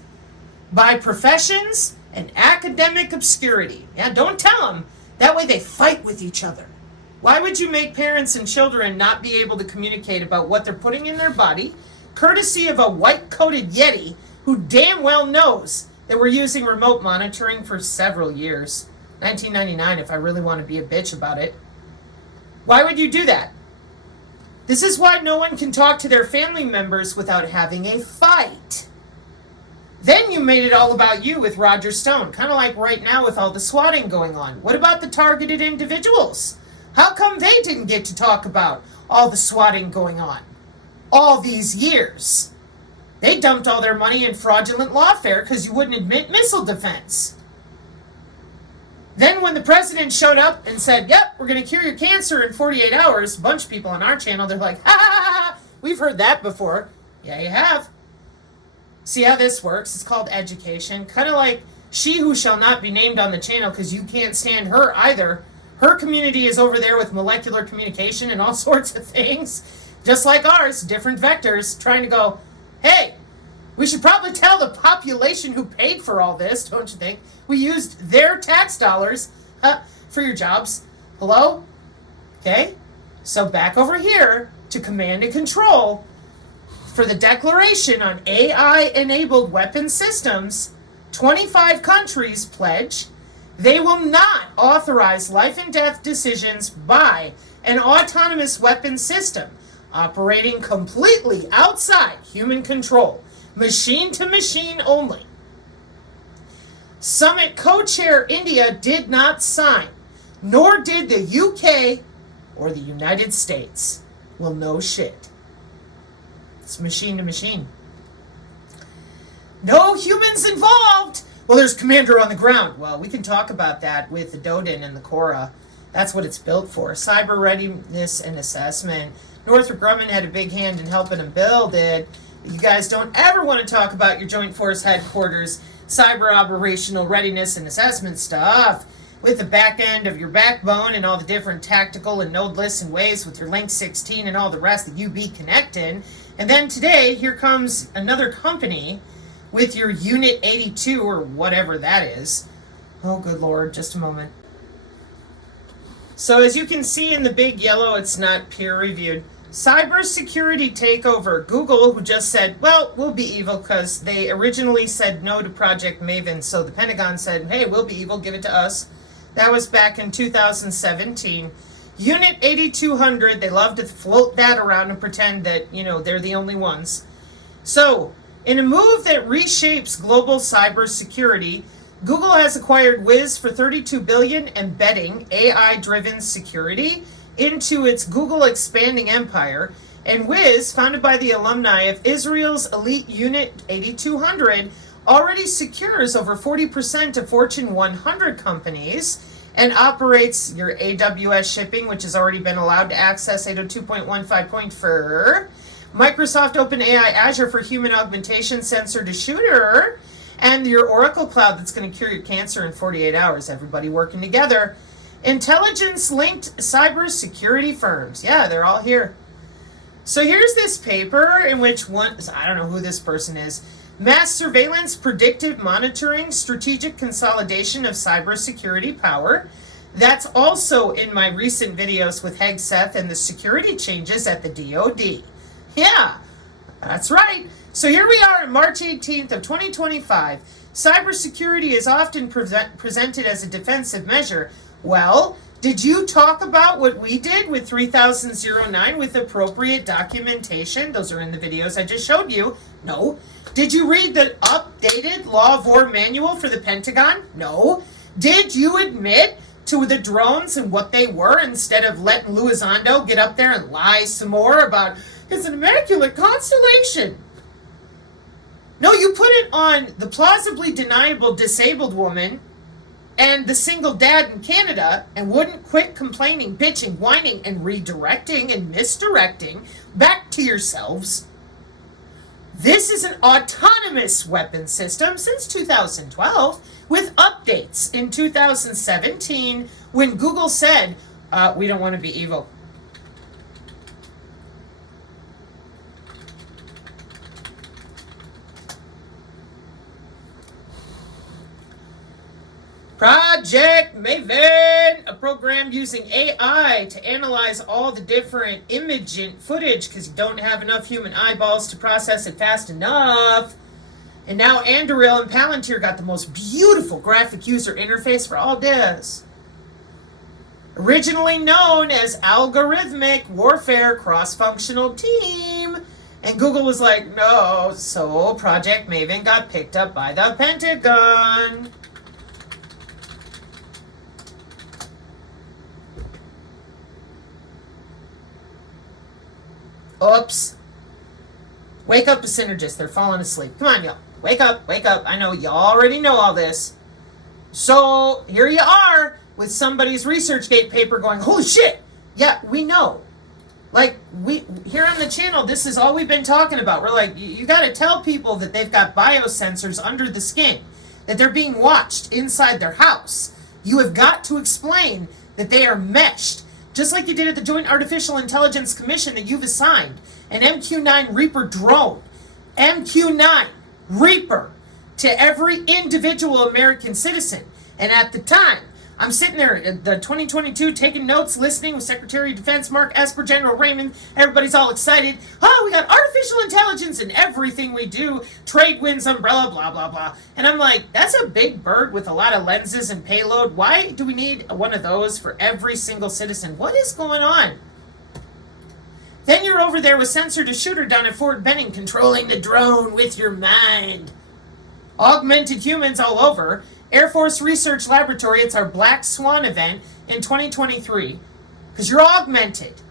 by professions and academic obscurity. Yeah, don't tell them. That way they fight with each other. Why would you make parents and children not be able to communicate about what they're putting in their body, courtesy of a white-coated Yeti who damn well knows that we're using remote monitoring for several years? 1999, if I really want to be a bitch about it. Why would you do that? This is why no one can talk to their family members without having a fight. Then you made it all about you with Roger Stone, kind of like right now with all the swatting going on. What about the targeted individuals? How come they didn't get to talk about all the swatting going on all these years? They dumped all their money in fraudulent lawfare because you wouldn't admit missile defense. Then when the president showed up and said, yep, we're going to cure your cancer in 48 hours, a bunch of people on our channel, they're like, ha, we've heard that before. Yeah, you have. See how this works? It's called education. Kind of like she who shall not be named on the channel because you can't stand her either. Her community is over there with molecular communication and all sorts of things. Just like ours, different vectors, trying to go, hey, we should probably tell the population who paid for all this, don't you think? We used their tax dollars for your jobs. Hello? Okay? So back over here to command and control for the declaration on AI-enabled weapon systems. 25 countries pledge they will not authorize life and death decisions by an autonomous weapon system operating completely outside human control. Machine to machine only. Summit co-chair India did not sign, nor did the UK or the United States. Well, no shit. It's machine to machine. No humans involved. Well, there's commander on the ground. Well, we can talk about that with the Dodin and the Cora. That's what it's built for. Cyber readiness and assessment. Northrop Grumman had a big hand in helping them build it. You guys don't ever want to talk about your Joint Force Headquarters cyber operational readiness and assessment stuff with the back end of your backbone and all the different tactical and nodeless and ways with your Link 16 and all the rest that you be connecting. And then today, here comes another company with your Unit 82 or whatever that is. Oh, good Lord, just a moment. So as you can see in the big yellow, it's not peer-reviewed. Cybersecurity takeover. Google, who just said, well, we'll be evil because they originally said no to Project Maven. So the Pentagon said, hey, we'll be evil, give it to us. That was back in 2017. Unit 8200, they love to float that around and pretend that, they're the only ones. So, in a move that reshapes global cybersecurity, Google has acquired Wiz for $32 billion, embedding AI-driven security into its Google expanding empire. And Wiz, founded by the alumni of Israel's elite Unit 8200, already secures over 40% of Fortune 100 companies and operates your AWS shipping, which has already been allowed to access 802.15.4, Microsoft OpenAI Azure for human augmentation, sensor to shooter, and your Oracle Cloud that's going to cure your cancer in 48 hours. Everybody working together. Intelligence-linked cybersecurity firms. Yeah, they're all here. So here's this paper in which I don't know who this person is. Mass surveillance, predictive monitoring, strategic consolidation of cybersecurity power. That's also in my recent videos with Hegseth and the security changes at the DoD. Yeah, that's right. So here we are on March 18th of 2025. Cybersecurity is often presented as a defensive measure. Well, did you talk about what we did with 3009 with appropriate documentation? Those are in the videos I just showed you. No. Did you read the updated Law of War manual for the Pentagon? No. Did you admit to the drones and what they were instead of letting Luizondo get up there and lie some more about it's an immaculate constellation? No, you put it on the plausibly deniable disabled woman and the single dad in Canada and wouldn't quit complaining, bitching, whining, and redirecting and misdirecting back to yourselves. This is an autonomous weapon system since 2012 with updates in 2017 when Google said, we don't want to be evil. Project Maven, a program using AI to analyze all the different imaging footage because you don't have enough human eyeballs to process it fast enough. And now Anduril and Palantir got the most beautiful graphic user interface for all DIS. Originally known as Algorithmic Warfare Cross-Functional Team. And Google was like, no, so Project Maven got picked up by the Pentagon. Oops. Wake up, Psinergists. They're falling asleep. Come on, y'all. Wake up, wake up. I know y'all already know all this. So, here you are with somebody's ResearchGate paper going, holy shit! Yeah, we know. Like, here on the channel, this is all we've been talking about. We're like, you gotta tell people that they've got biosensors under the skin, that they're being watched inside their house. You have got to explain that they are meshed. Just like you did at the Joint Artificial Intelligence Commission that you've assigned an MQ-9 Reaper drone, MQ-9 Reaper, to every individual American citizen. And at the time, I'm sitting there at the 2022 taking notes, listening with Secretary of Defense Mark Esper, General Raymond. Everybody's all excited. Oh, we got artificial intelligence in everything we do. Trade winds umbrella, blah, blah, blah. And I'm like, that's a big bird with a lot of lenses and payload. Why do we need one of those for every single citizen? What is going on? Then you're over there with sensor to shooter down at Fort Benning, controlling the drone with your mind. Augmented humans all over. Air Force Research Laboratory, it's our Black Swan event in 2023. Because you're augmented.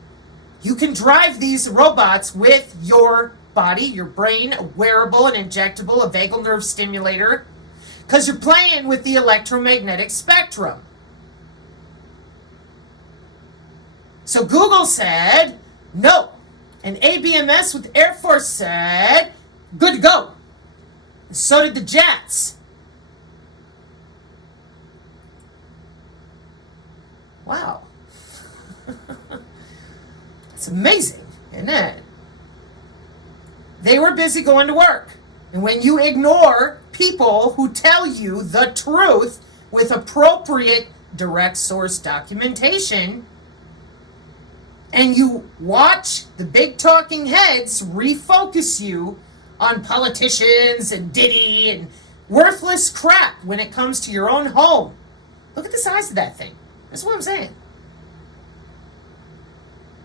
You can drive these robots with your body, your brain, a wearable, an injectable, a vagal nerve stimulator. Because you're playing with the electromagnetic spectrum. So Google said, no. And ABMS with Air Force said, good to go. And so did the Jets. Wow. It's amazing, isn't it? They were busy going to work. And when you ignore people who tell you the truth with appropriate direct source documentation, and you watch the big talking heads refocus you on politicians and Diddy and worthless crap when it comes to your own home. Look at the size of that thing. That's what I'm saying.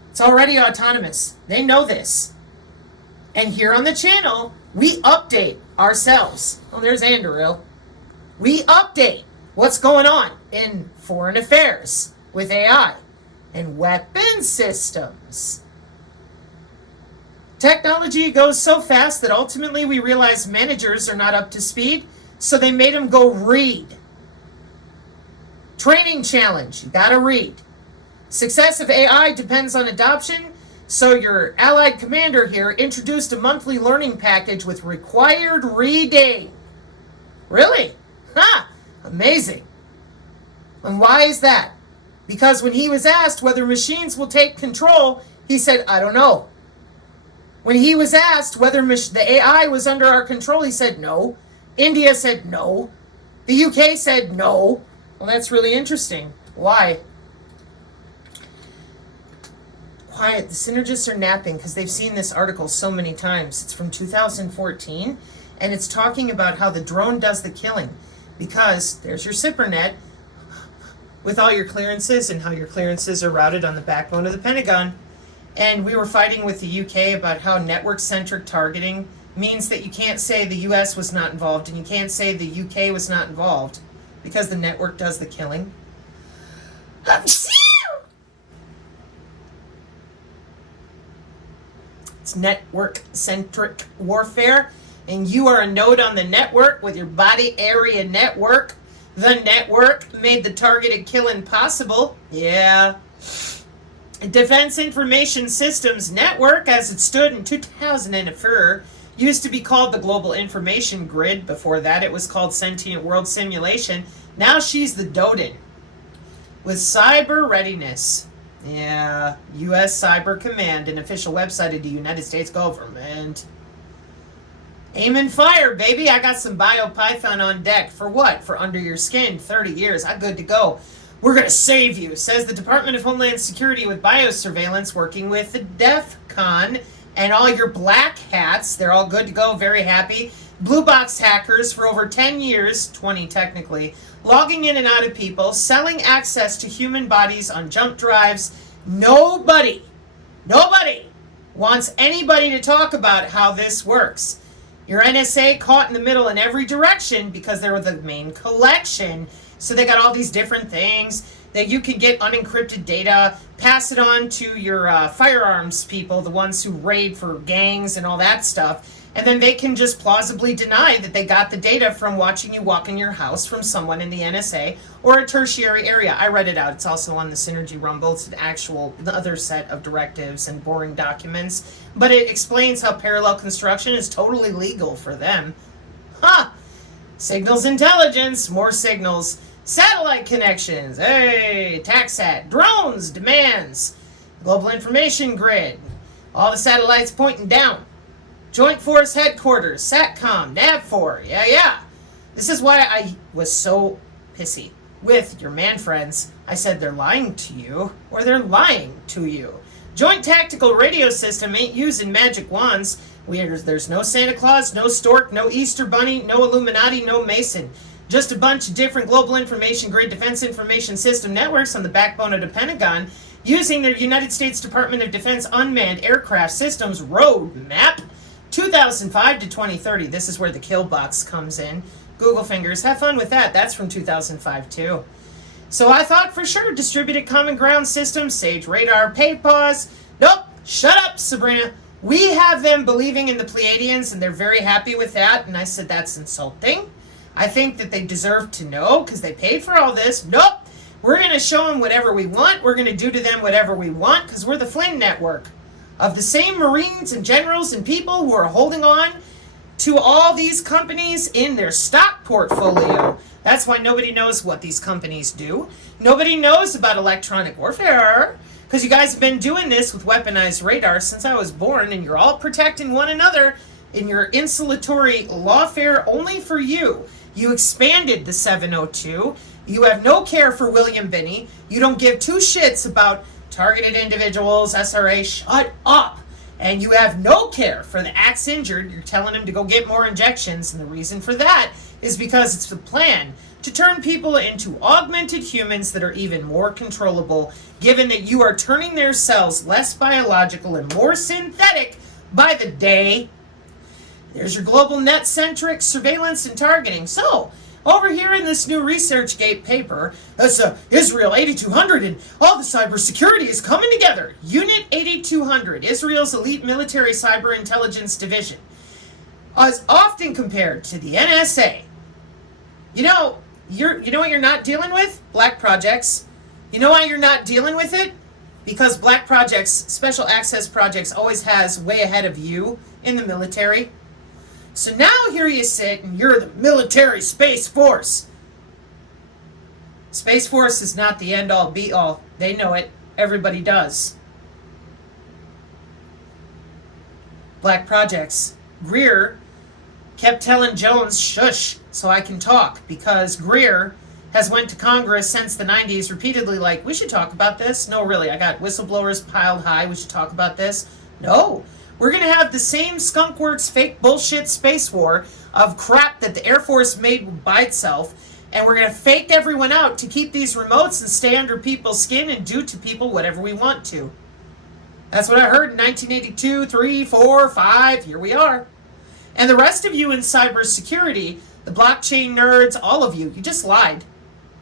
It's already autonomous. They know this. And here on the channel, we update ourselves. Oh, there's Andrew. We update what's going on in foreign affairs with AI and weapon systems. Technology goes so fast that ultimately we realize managers are not up to speed, so they made them go read. Training challenge, you gotta read. Success of AI depends on adoption, so your allied commander here introduced a monthly learning package with required reading. Really? Ha! Amazing. And why is that? Because when he was asked whether machines will take control, he said, I don't know. When he was asked whether the AI was under our control, he said no. India said no. The UK said no. Well, that's really interesting. Why? Quiet. The synergists are napping because they've seen this article so many times. It's from 2014, and it's talking about how the drone does the killing. Because there's your SIPRnet with all your clearances and how your clearances are routed on the backbone of the Pentagon. And we were fighting with the UK about how network-centric targeting means that you can't say the US was not involved and you can't say the UK was not involved because the network does the killing. It's network-centric warfare, and you are a node on the network with your body area network. The network made the targeted killing possible. Yeah. Defense Information Systems Network, as it stood in 2004, used to be called the Global Information Grid. Before that, it was called Sentient World Simulation. Now she's the Doden. With cyber readiness. Yeah, U.S. Cyber Command, an official website of the United States government. Aim and fire, baby. I got some BioPython on deck. For what? For under your skin. 30 years. I'm good to go. We're going to save you, says the Department of Homeland Security with biosurveillance working with the DEFCON and all your black hats. They're all good to go, very happy. Blue box hackers for over 10 years, 20 technically, logging in and out of people, selling access to human bodies on jump drives. Nobody wants anybody to talk about how this works. Your NSA caught in the middle in every direction because they were the main collection. So they got all these different things that you can get unencrypted data, pass it on to your firearms people, the ones who raid for gangs and all that stuff. And then they can just plausibly deny that they got the data from watching you walk in your house from someone in the NSA or a tertiary area. I read it out. It's also on the Synergy Rumble. It's an actual other set of directives and boring documents. But it explains how parallel construction is totally legal for them. Ha! Signals intelligence, more signals. Satellite connections, hey, TACSAT, drones, demands, global information grid, all the satellites pointing down, Joint Force Headquarters, SATCOM, NAV4, yeah. This is why I was so pissy with your man friends. I said they're lying to you, or they're lying to you. Joint Tactical Radio System ain't using magic wands. There's no Santa Claus, no Stork, no Easter Bunny, no Illuminati, no Mason. Just a bunch of different global information grid defense information system networks on the backbone of the Pentagon using their United States Department of Defense Unmanned Aircraft Systems Roadmap 2005 to 2030. This is where the kill box comes in. Google fingers. Have fun with that. That's from 2005 too. So I thought for sure distributed common ground systems, Sage Radar, PAPAWS. Nope. Shut up, Sabrina. We have them believing in the Pleiadians and they're very happy with that. And I said that's insulting. I think that they deserve to know because they paid for all this. Nope. We're going to show them whatever we want. We're going to do to them whatever we want because we're the Flynn Network of the same Marines and generals and people who are holding on to all these companies in their stock portfolio. That's why nobody knows what these companies do. Nobody knows about electronic warfare because you guys have been doing this with weaponized radar since I was born and you're all protecting one another in your insulatory lawfare only for you. You expanded the 702. You have no care for William Binney. You don't give two shits about targeted individuals, SRA. Shut up. And you have no care for the axe injured. You're telling him to go get more injections. And the reason for that is because it's the plan to turn people into augmented humans that are even more controllable, given that you are turning their cells less biological and more synthetic by the day. There's your global net-centric surveillance and targeting. So, over here in this new ResearchGate paper, that's Israel 8200 and all the cybersecurity is coming together. Unit 8200, Israel's elite military cyber intelligence division, is often compared to the NSA. You know what you're not dealing with? Black projects. You know why you're not dealing with it? Because black projects, special access projects, always has way ahead of you in the military. So now here you sit and you're the military Space Force. Space Force is not the end all be all. They know it. Everybody does. Black projects. Greer kept telling Jones, shush, so I can talk, because Greer has went to Congress since the 90s repeatedly like, we should talk about this. No, really, I got whistleblowers piled high. We should talk about this. No. We're going to have the same skunkworks fake bullshit space war of crap that the Air Force made by itself, and we're going to fake everyone out to keep these remotes and stay under people's skin and do to people whatever we want to. That's what I heard in 1982, 3, 4, 5, here we are. And the rest of you in cybersecurity, the blockchain nerds, all of you just lied.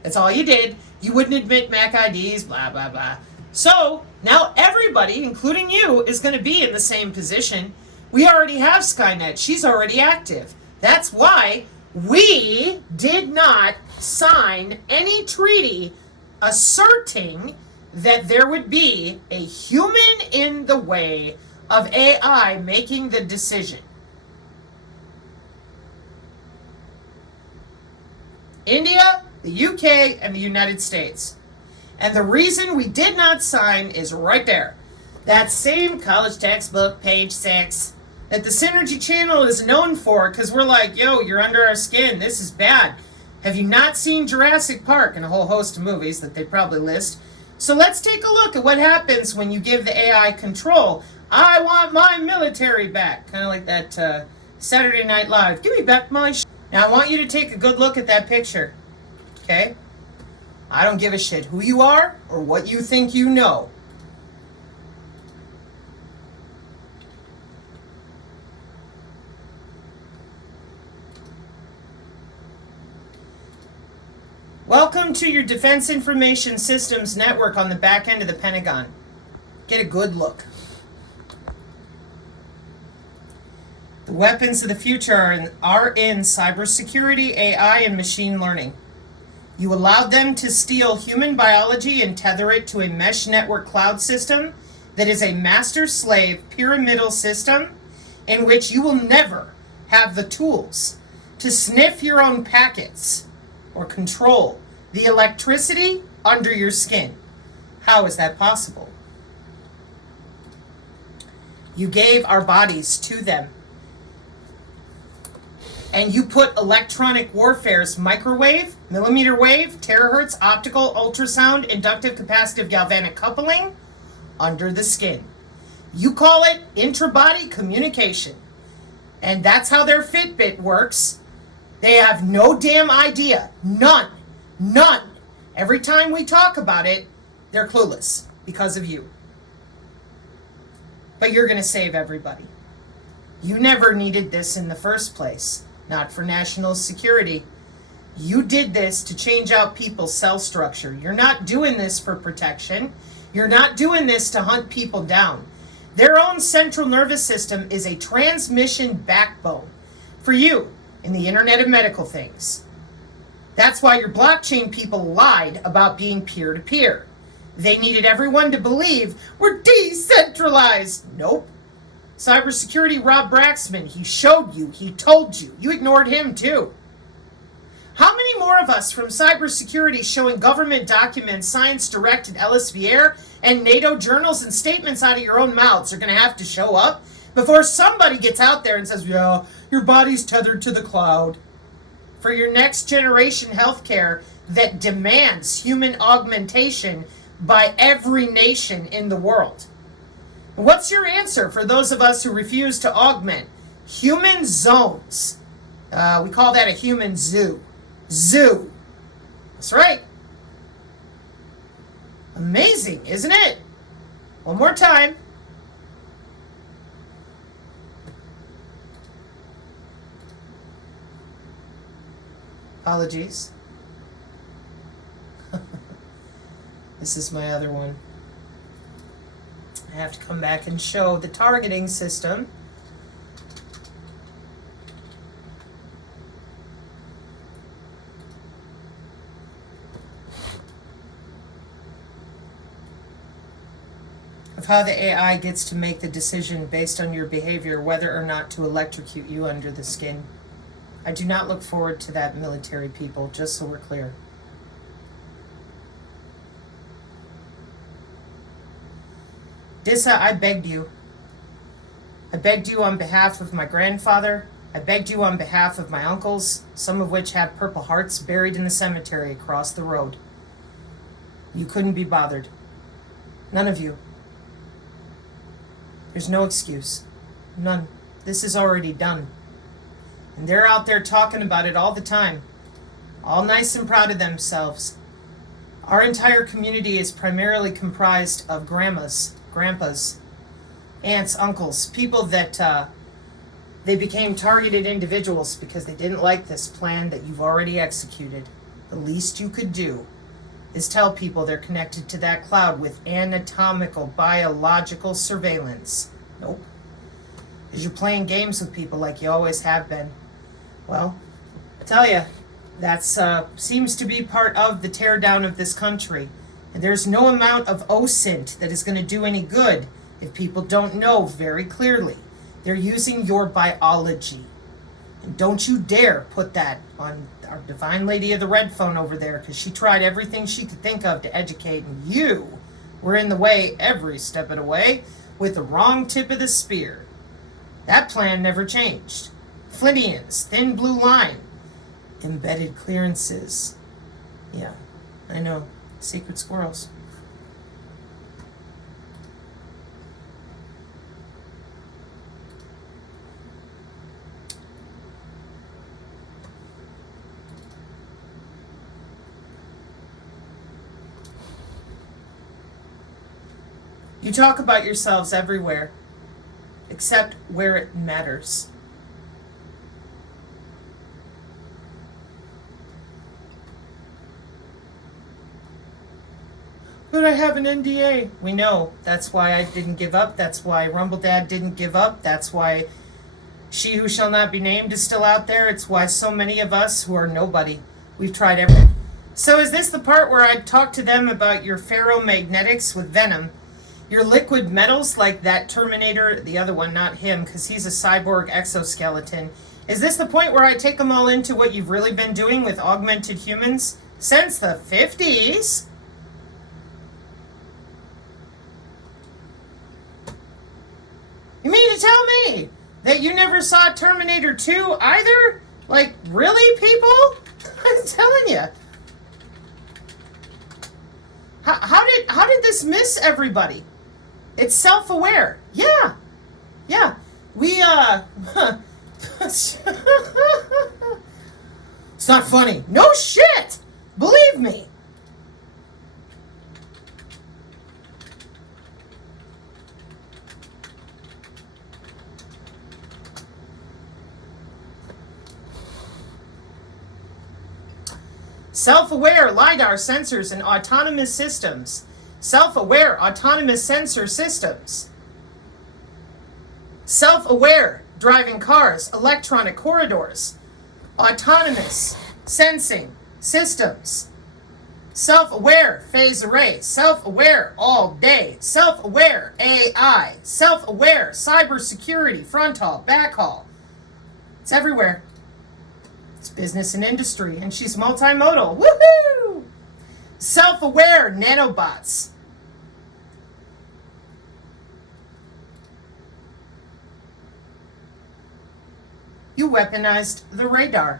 That's all you did. You wouldn't admit MAC IDs, blah, blah, blah. So, now everybody, including you, is going to be in the same position. We already have Skynet. She's already active. That's why we did not sign any treaty asserting that there would be a human in the way of AI making the decision. India, the UK, and the United States. And the reason we did not sign is right there. That same college textbook, page 6, that the Psinergy channel is known for, because we're like, yo, you're under our skin, this is bad. Have you not seen Jurassic Park and a whole host of movies that they probably list? So let's take a look at what happens when you give the AI control. I want my military back. Kind of like that Saturday Night Live. Give me back my Now I want you to take a good look at that picture. Okay? I don't give a shit who you are or what you think you know. Welcome to your Defense Information Systems Network on the back end of the Pentagon. Get a good look. The weapons of the future are in cybersecurity, AI, and machine learning. You allowed them to steal human biology and tether it to a mesh network cloud system that is a master-slave pyramidal system in which you will never have the tools to sniff your own packets or control the electricity under your skin. How is that possible? You gave our bodies to them. And you put electronic warfare's microwave, millimeter wave, terahertz, optical, ultrasound, inductive, capacitive, galvanic coupling under the skin. You call it intra-body communication. And that's how their Fitbit works. They have no damn idea. None. None. Every time we talk about it, they're clueless because of you. But you're going to save everybody. You never needed this in the first place. Not for national security. You did this to change out people's cell structure. You're not doing this for protection. You're not doing this to hunt people down. Their own central nervous system is a transmission backbone for you in the Internet of Medical Things. That's why your blockchain people lied about being peer-to-peer. They needed everyone to believe we're decentralized. Nope. Cybersecurity Rob Braxman, he showed you, he told you. You ignored him too. How many more of us from cybersecurity showing government documents, science-directed Elsevier, and NATO journals and statements out of your own mouths are going to have to show up before somebody gets out there and says, yeah, your body's tethered to the cloud. For your next generation healthcare, that demands human augmentation by every nation in the world. What's your answer for those of us who refuse to augment? Human zones. We call that a human zoo. Zoo. That's right. Amazing, isn't it? One more time. Apologies. This is my other one. I have to come back and show the targeting system. Of how the AI gets to make the decision based on your behavior whether or not to electrocute you under the skin. I do not look forward to that, military people, just so we're clear. Dissa, I begged you. I begged you on behalf of my grandfather. I begged you on behalf of my uncles, some of which have Purple Hearts buried in the cemetery across the road. You couldn't be bothered. None of you. There's no excuse. None. This is already done. And they're out there talking about it all the time. All nice and proud of themselves. Our entire community is primarily comprised of grandmas, grandpas, aunts, uncles, people that they became targeted individuals because they didn't like this plan that you've already executed. The least you could do is tell people they're connected to that cloud with anatomical, biological surveillance. Nope. Because you're playing games with people like you always have been. Well, I tell you, that seems to be part of the teardown of this country. And there's no amount of OSINT that is going to do any good if people don't know very clearly. They're using your biology. And don't you dare put that on our divine lady of the red phone over there, because she tried everything she could think of to educate, and you were in the way every step of the way with the wrong tip of the spear. That plan never changed. Flinians, thin blue line, embedded clearances. Yeah, I know. Secret squirrels. You talk about yourselves everywhere, except where it matters. But I have an NDA. We know. That's why I didn't give up. That's why Rumble Dad didn't give up. That's why She Who Shall Not Be Named is still out there. It's why so many of us who are nobody, we've tried everything. So is this the part where I talk to them about your ferromagnetics with venom? Your liquid metals like that Terminator, the other one, not him, because he's a cyborg exoskeleton. Is this the point where I take them all into what you've really been doing with augmented humans since the 50s? You mean to tell me that you never saw Terminator 2 either? Like, really, people? I'm telling you. How did this miss everybody? It's self-aware. Yeah. We, it's not funny. No shit! Believe me. Self-aware LiDAR sensors and autonomous systems. Self-aware autonomous sensor systems. Self-aware driving cars, electronic corridors. Autonomous sensing systems. Self-aware phase array. Self-aware all day. Self-aware AI. Self-aware cybersecurity, front haul, back haul. It's everywhere. It's business and industry, and she's multimodal. Woohoo! Self-aware nanobots. You weaponized the radar.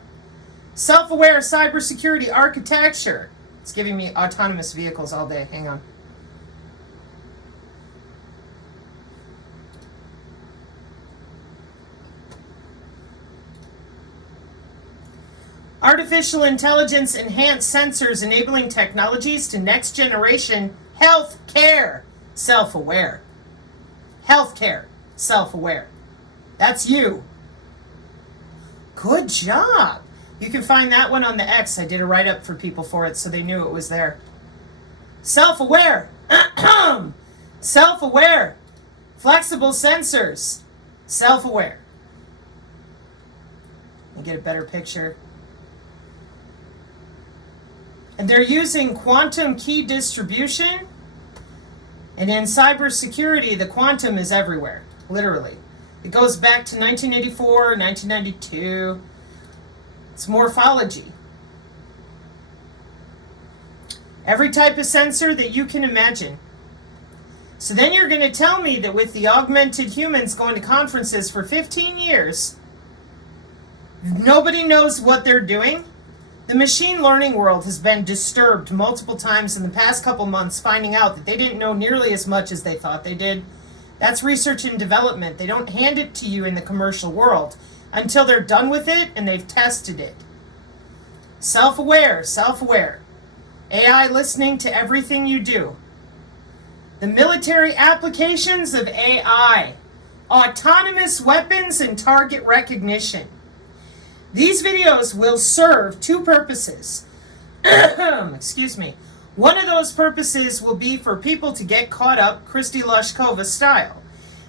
Self-aware cybersecurity architecture. It's giving me autonomous vehicles all day. Hang on. Artificial intelligence enhanced sensors enabling technologies to next generation health care. Self-aware. Healthcare. Self-aware. That's you. Good job. You can find that one on the X. I did a write-up for people for it so they knew it was there. Self-aware. Self-aware. Flexible sensors. Self-aware. Let me get a better picture. And they're using quantum key distribution. And in cybersecurity, the quantum is everywhere, literally. It goes back to 1984, 1992. It's morphology. Every type of sensor that you can imagine. So then you're going to tell me that with the augmented humans going to conferences for 15 years, nobody knows what they're doing? The machine learning world has been disturbed multiple times in the past couple months, finding out that they didn't know nearly as much as they thought they did. That's research and development. They don't hand it to you in the commercial world until they're done with it and they've tested it. Self-aware, self-aware. AI listening to everything you do. The military applications of AI. Autonomous weapons and target recognition. These videos will serve two purposes. Excuse me. One of those purposes will be for people to get caught up Kristi Lushkova style.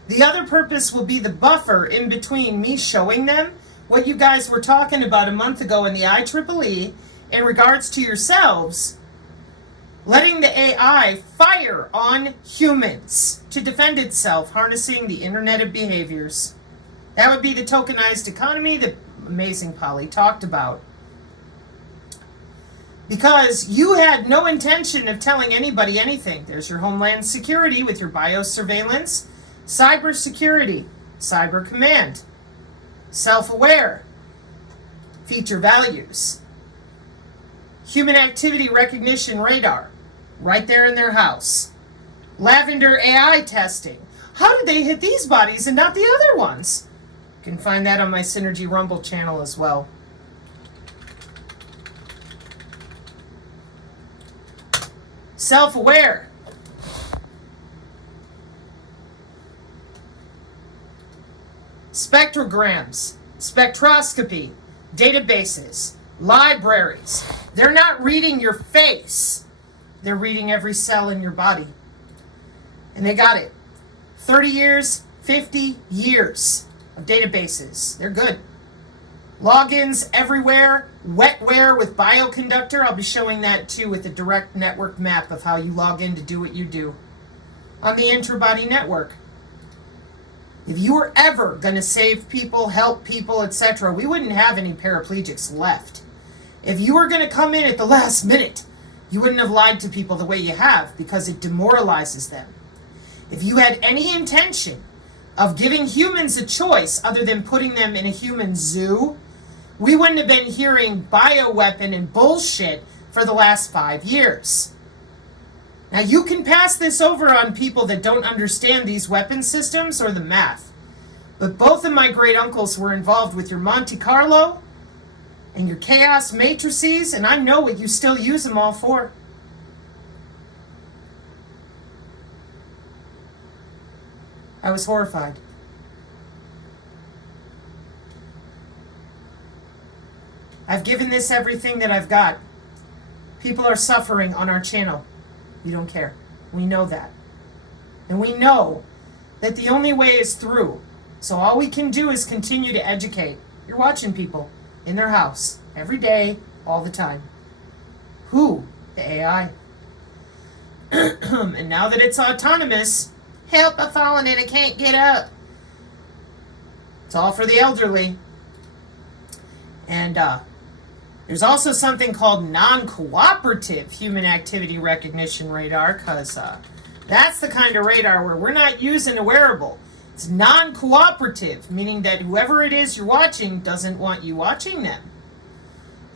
The other purpose will be the buffer in between me showing them what you guys were talking about a month ago in the IEEE in regards to yourselves, letting the AI fire on humans to defend itself, harnessing the Internet of Behaviors. That would be the tokenized economy that Amazing Polly talked about. Because you had no intention of telling anybody anything. There's your Homeland Security with your biosurveillance, cybersecurity, cyber command, self-aware, feature values, human activity recognition radar, right there in their house. Lavender AI testing. How did they hit these bodies and not the other ones? You can find that on my Psinergy Rumble channel as well. Self-aware. Spectrograms, spectroscopy, databases, libraries. They're not reading your face. They're reading every cell in your body. And they got it. 30 years, 50 years of databases. They're good. Logins everywhere. Wetware with Bioconductor. I'll be showing that too with a direct network map of how you log in to do what you do on the intrabody network. If you were ever going to save people, help people, etc., we wouldn't have any paraplegics left. If you were going to come in at the last minute, you wouldn't have lied to people the way you have, because it demoralizes them. If you had any intention of giving humans a choice other than putting them in a human zoo, we wouldn't have been hearing bioweapon and bullshit for the last 5 years. Now you can pass this over on people that don't understand these weapon systems or the math. But both of my great uncles were involved with your Monte Carlo and your chaos matrices, and I know what you still use them all for. I was horrified. I've given this everything that I've got. People are suffering on our channel. We don't care. We know that. And we know that the only way is through. So all we can do is continue to educate. You're watching people in their house every day, all the time. Who? The AI. And now that it's autonomous, help, I've fallen and I can't get up. It's all for the elderly. And there's also something called non-cooperative human activity recognition radar, because that's the kind of radar where we're not using a wearable. It's non-cooperative, meaning that whoever it is you're watching doesn't want you watching them.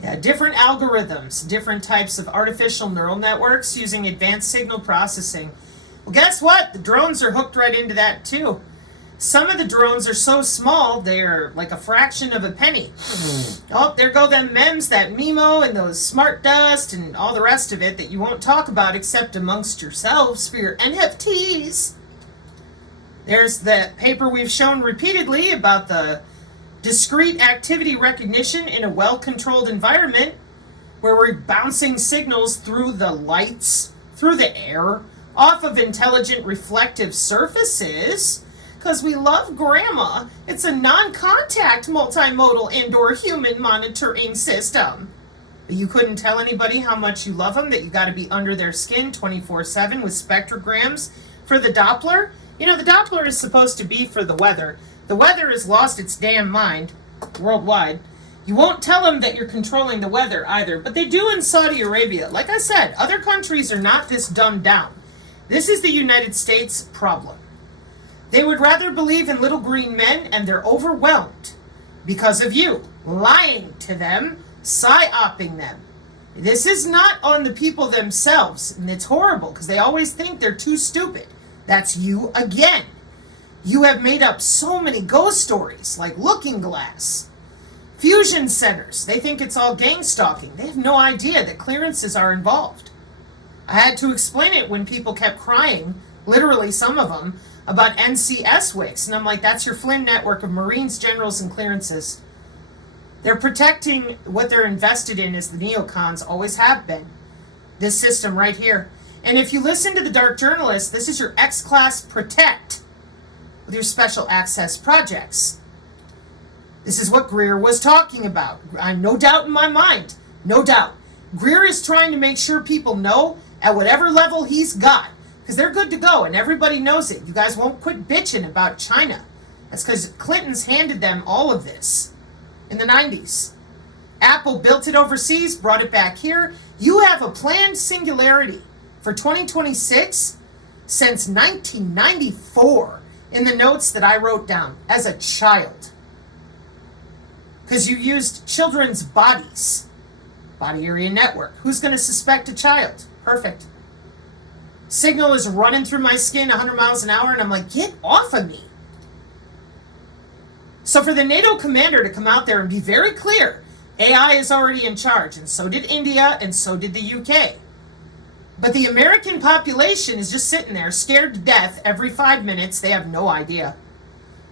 Yeah, different algorithms, different types of artificial neural networks using advanced signal processing. Well, guess what? The drones are hooked right into that too. Some of the drones are so small, they're like a fraction of a penny. Oh, there go them memes, that Mimo and those smart dust and all the rest of it that you won't talk about except amongst yourselves for your NFTs. There's that paper we've shown repeatedly about the discrete activity recognition in a well-controlled environment where we're bouncing signals through the lights, through the air, off of intelligent reflective surfaces, because we love grandma. It's a non-contact multimodal and/or human monitoring system. But you couldn't tell anybody how much you love them, that you got to be under their skin 24/7 with spectrograms for the Doppler. You know, the Doppler is supposed to be for the weather. The weather has lost its damn mind worldwide. You won't tell them that you're controlling the weather either, but they do in Saudi Arabia. Like I said, other countries are not this dumbed down. This is the United States problem. They would rather believe in little green men, and they're overwhelmed because of you lying to them, psyoping them. This is not on the people themselves, and it's horrible because they always think they're too stupid. That's you again. You have made up so many ghost stories, like Looking Glass. Fusion centers, they think it's all gang stalking. They have no idea that clearances are involved. I had to explain it when people kept crying, literally some of them, about NCS wicks. And I'm like, that's your Flynn network of Marines, generals, and clearances. They're protecting what they're invested in, as the neocons always have been. This system right here. And if you listen to the Dark Journalist, this is your X-Class Protect with your special access projects. This is what Greer was talking about. I'm no doubt in my mind. No doubt. Greer is trying to make sure people know at whatever level he's got, because they're good to go and everybody knows it. You guys won't quit bitching about China. That's because Clinton's handed them all of this in the 90s. Apple built it overseas, brought it back here. You have a planned singularity for 2026 since 1994 in the notes that I wrote down as a child. Because you used children's bodies. Body area network. Who's going to suspect a child? Perfect. Signal is running through my skin 100 miles an hour, and I'm like, get off of me. So for the NATO commander to come out there and be very clear, AI is already in charge, and so did India, and so did the UK. But the American population is just sitting there, scared to death every 5 minutes. They have no idea.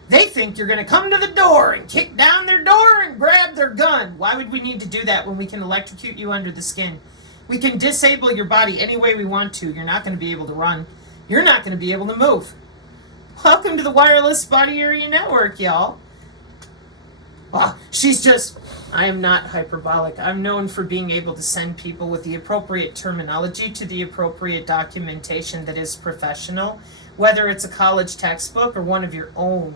They think you're going to come to the door and kick down their door and grab their gun. Why would we need to do that when we can electrocute you under the skin? We can disable your body any way we want to. You're not going to be able to run. You're not going to be able to move. Welcome to the wireless body area network, y'all. Well, I am not hyperbolic. I'm known for being able to send people with the appropriate terminology to the appropriate documentation that is professional, whether it's a college textbook or one of your own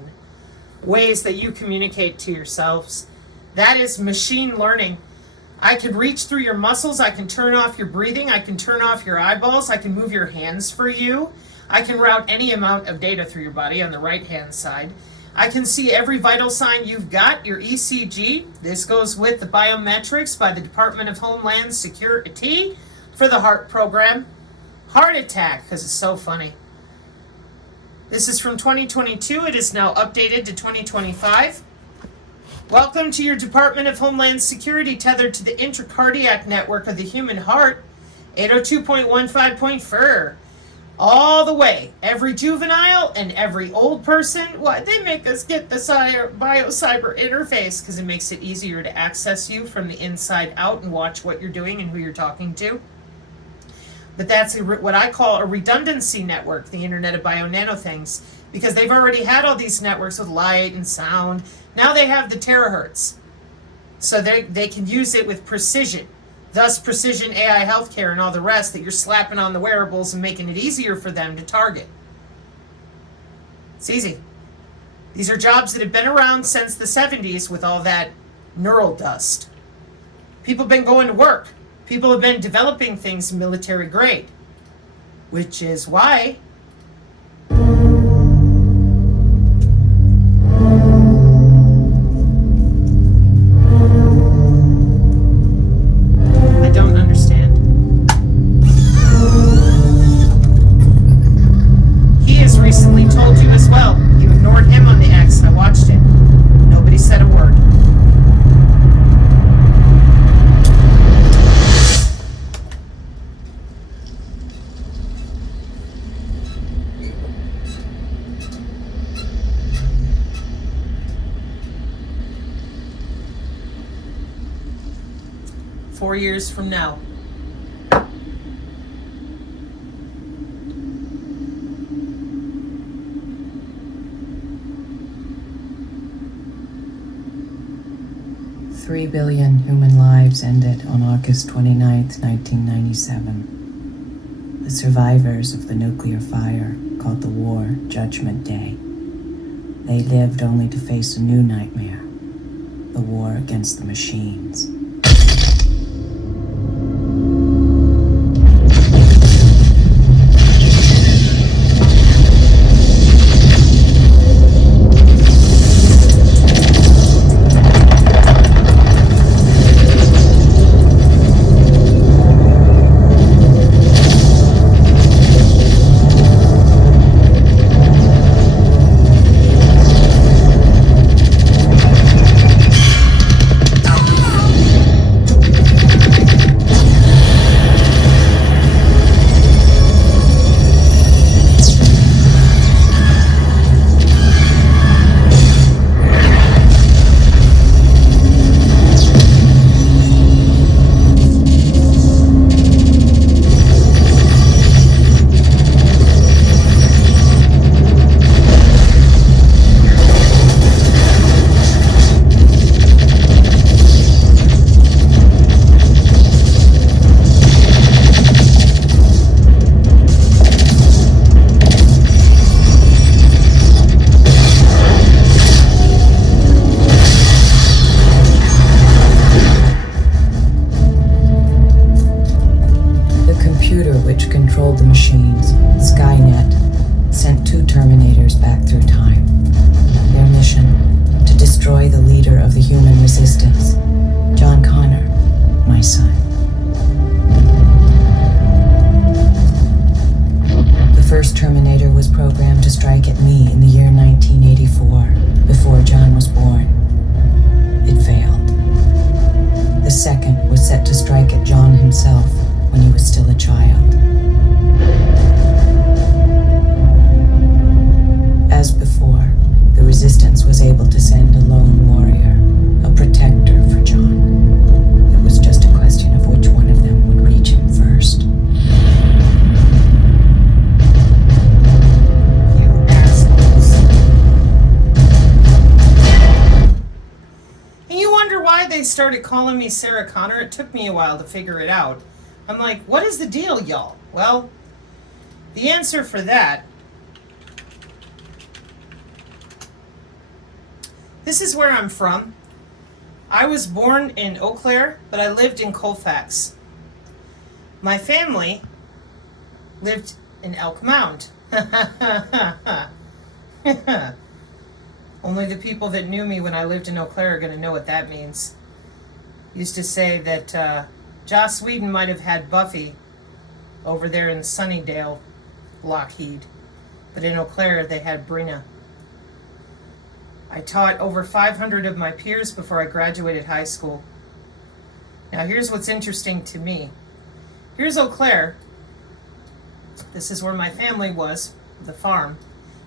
ways that you communicate to yourselves. That is machine learning. I can reach through your muscles. I can turn off your breathing. I can turn off your eyeballs. I can move your hands for you. I can route any amount of data through your body on the right-hand side. I can see every vital sign you've got, your ECG. This goes with the biometrics by the Department of Homeland Security for the heart program. Heart attack, because it's so funny. This is from 2022. It is now updated to 2025. Welcome to your Department of Homeland Security tethered to the intracardiac network of the human heart, 802.15.4. All the way. Every juvenile and every old person. Why, they make us get the bio-cyber interface because it makes it easier to access you from the inside out and watch what you're doing and who you're talking to. But that's what I call a redundancy network, the Internet of Bio-Nano things, because they've already had all these networks with light and sound. Now they have the terahertz, so they can use it with precision, thus precision AI healthcare and all the rest that you're slapping on the wearables and making it easier for them to target. It's easy. These are jobs that have been around since the 70s with all that neural dust. People have been going to work. People have been developing things military grade, which is why 4 years from now. Three billion human lives ended on August 29th, 1997. The survivors of the nuclear fire called the war Judgment Day. They lived only to face a new nightmare, the war against the machines. Controlled the machines, Skynet, sent two Terminators back through time. Their mission, to destroy the leader of the human resistance, John Connor, my son. The first Terminator was programmed to strike at me in the year 1984, before John was born. It failed. The second was set to strike at John himself when he was still a child. As before, the Resistance was able to send a lone warrior, a protector for John. It was just a question of which one of them would reach him first. You assholes. And you wonder why they started calling me Sarah Connor? It took me a while to figure it out. I'm like, what is the deal, y'all? Well, the answer for that, this is where I'm from. I was born in Eau Claire, but I lived in Colfax. My family lived in Elk Mound. Only the people that knew me when I lived in Eau Claire are going to know what that means. Used to say that Joss Whedon might have had Buffy over there in Sunnydale, Lockheed, but in Eau Claire they had Brina. I taught over 500 of my peers before I graduated high school. Now here's what's interesting to me. Here's Eau Claire. This is where my family was, the farm.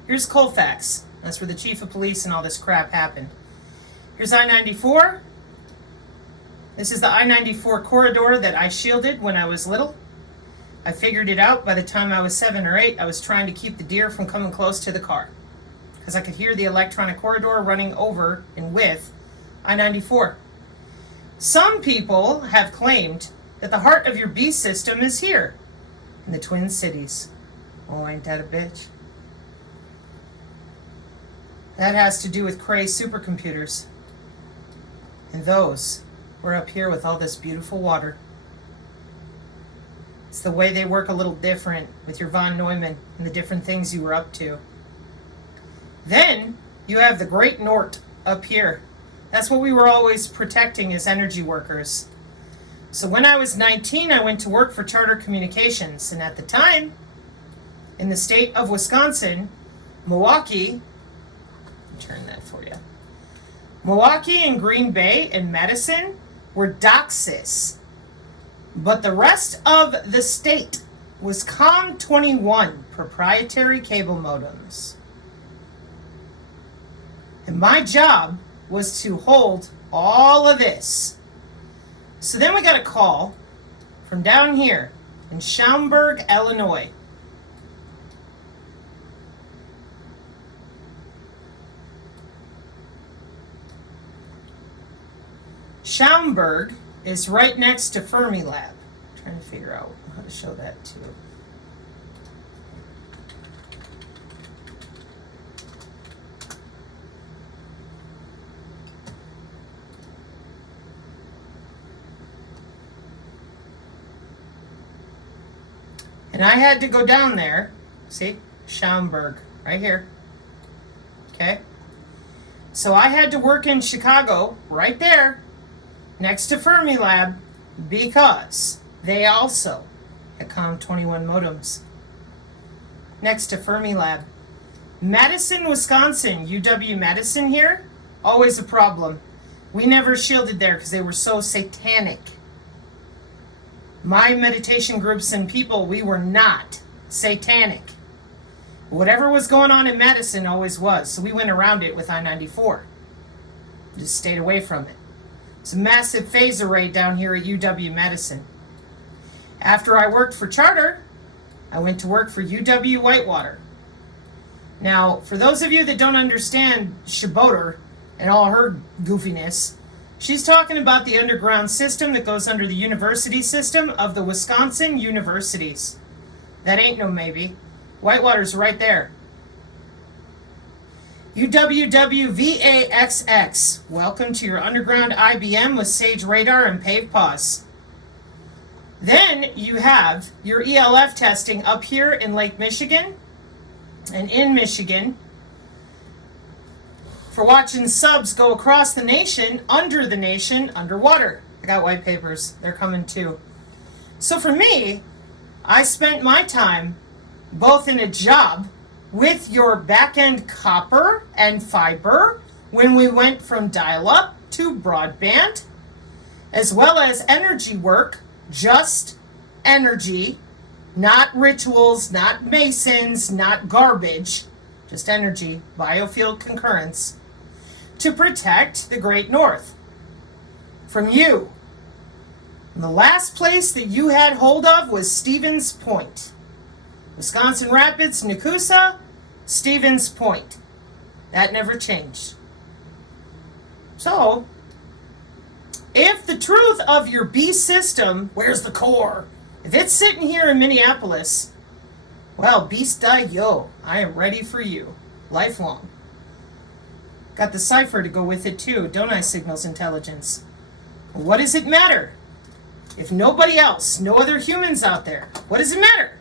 Here's Colfax. That's where the chief of police and all this crap happened. Here's I-94. This is the I-94 corridor that I shielded when I was little. I figured it out by the time I was 7 or 8. I was trying to keep the deer from coming close to the car, because I could hear the electronic corridor running over and with I-94. Some people have claimed that the heart of your beast system is here, in the Twin Cities. Oh, ain't that a bitch? That has to do with Cray supercomputers. And those were up here with all this beautiful water. It's the way they work a little different with your von Neumann and the different things you were up to. Then you have the Great Nort up here. That's what we were always protecting as energy workers. So when I was 19, I went to work for Charter Communications. And at the time, in the state of Wisconsin, Milwaukee, turn that for you. Milwaukee and Green Bay and Madison were DOCSIS. But the rest of the state was COM21, proprietary cable modems. And my job was to hold all of this So then we got a call from down here in Schaumburg, Illinois. Schaumburg is right next to Fermilab. I'm trying to figure out how to show that too. And I had to go down there. See? Schaumburg, right here. Okay? So I had to work in Chicago, right there, next to Fermilab, because they also had COM21 modems. Next to Fermilab. Madison, Wisconsin, UW-Madison here, always a problem. We never shielded there because they were so satanic. My meditation groups and people, we were not satanic. Whatever was going on in Madison always was, so we went around it with I-94. Just stayed away from it. It's a massive phase array down here at UW-Madison. After I worked for Charter, I went to work for UW-Whitewater. Now, for those of you that don't understand Shaboter and all her goofiness, she's talking about the underground system that goes under the university system of the Wisconsin universities. That ain't no maybe. Whitewater's right there. UWWVAXX. Welcome to your underground IBM with Sage Radar and Pave Pause. Then you have your ELF testing up here in Lake Michigan and in Michigan for watching subs go across the nation, underwater. I got white papers. They're coming too. So for me, I spent my time both in a job with your back-end copper and fiber when we went from dial-up to broadband, as well as energy work, just energy, not rituals, not masons, not garbage, just energy, biofield concurrence, to protect the Great North from you. And the last place that you had hold of was Stevens Point. Wisconsin Rapids, Nakusa, Stevens Point. That never changed. So, if the truth of your B system, where's the core? If it's sitting here in Minneapolis, well, beast.io, I am ready for you. Lifelong. Got the cipher to go with it too, don't I, Signals Intelligence? What does it matter? If nobody else, no other humans out there, what does it matter?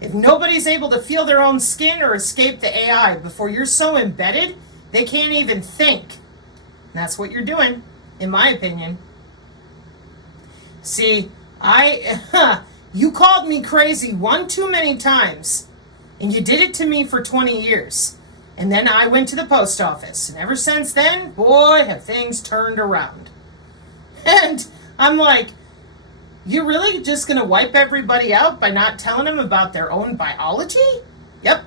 If nobody's able to feel their own skin or escape the AI before you're so embedded, they can't even think. And that's what you're doing, in my opinion. See, you called me crazy one too many times, and you did it to me for 20 years. And then I went to the post office, and ever since then, boy, have things turned around. And I'm like, you're really just going to wipe everybody out by not telling them about their own biology? Yep.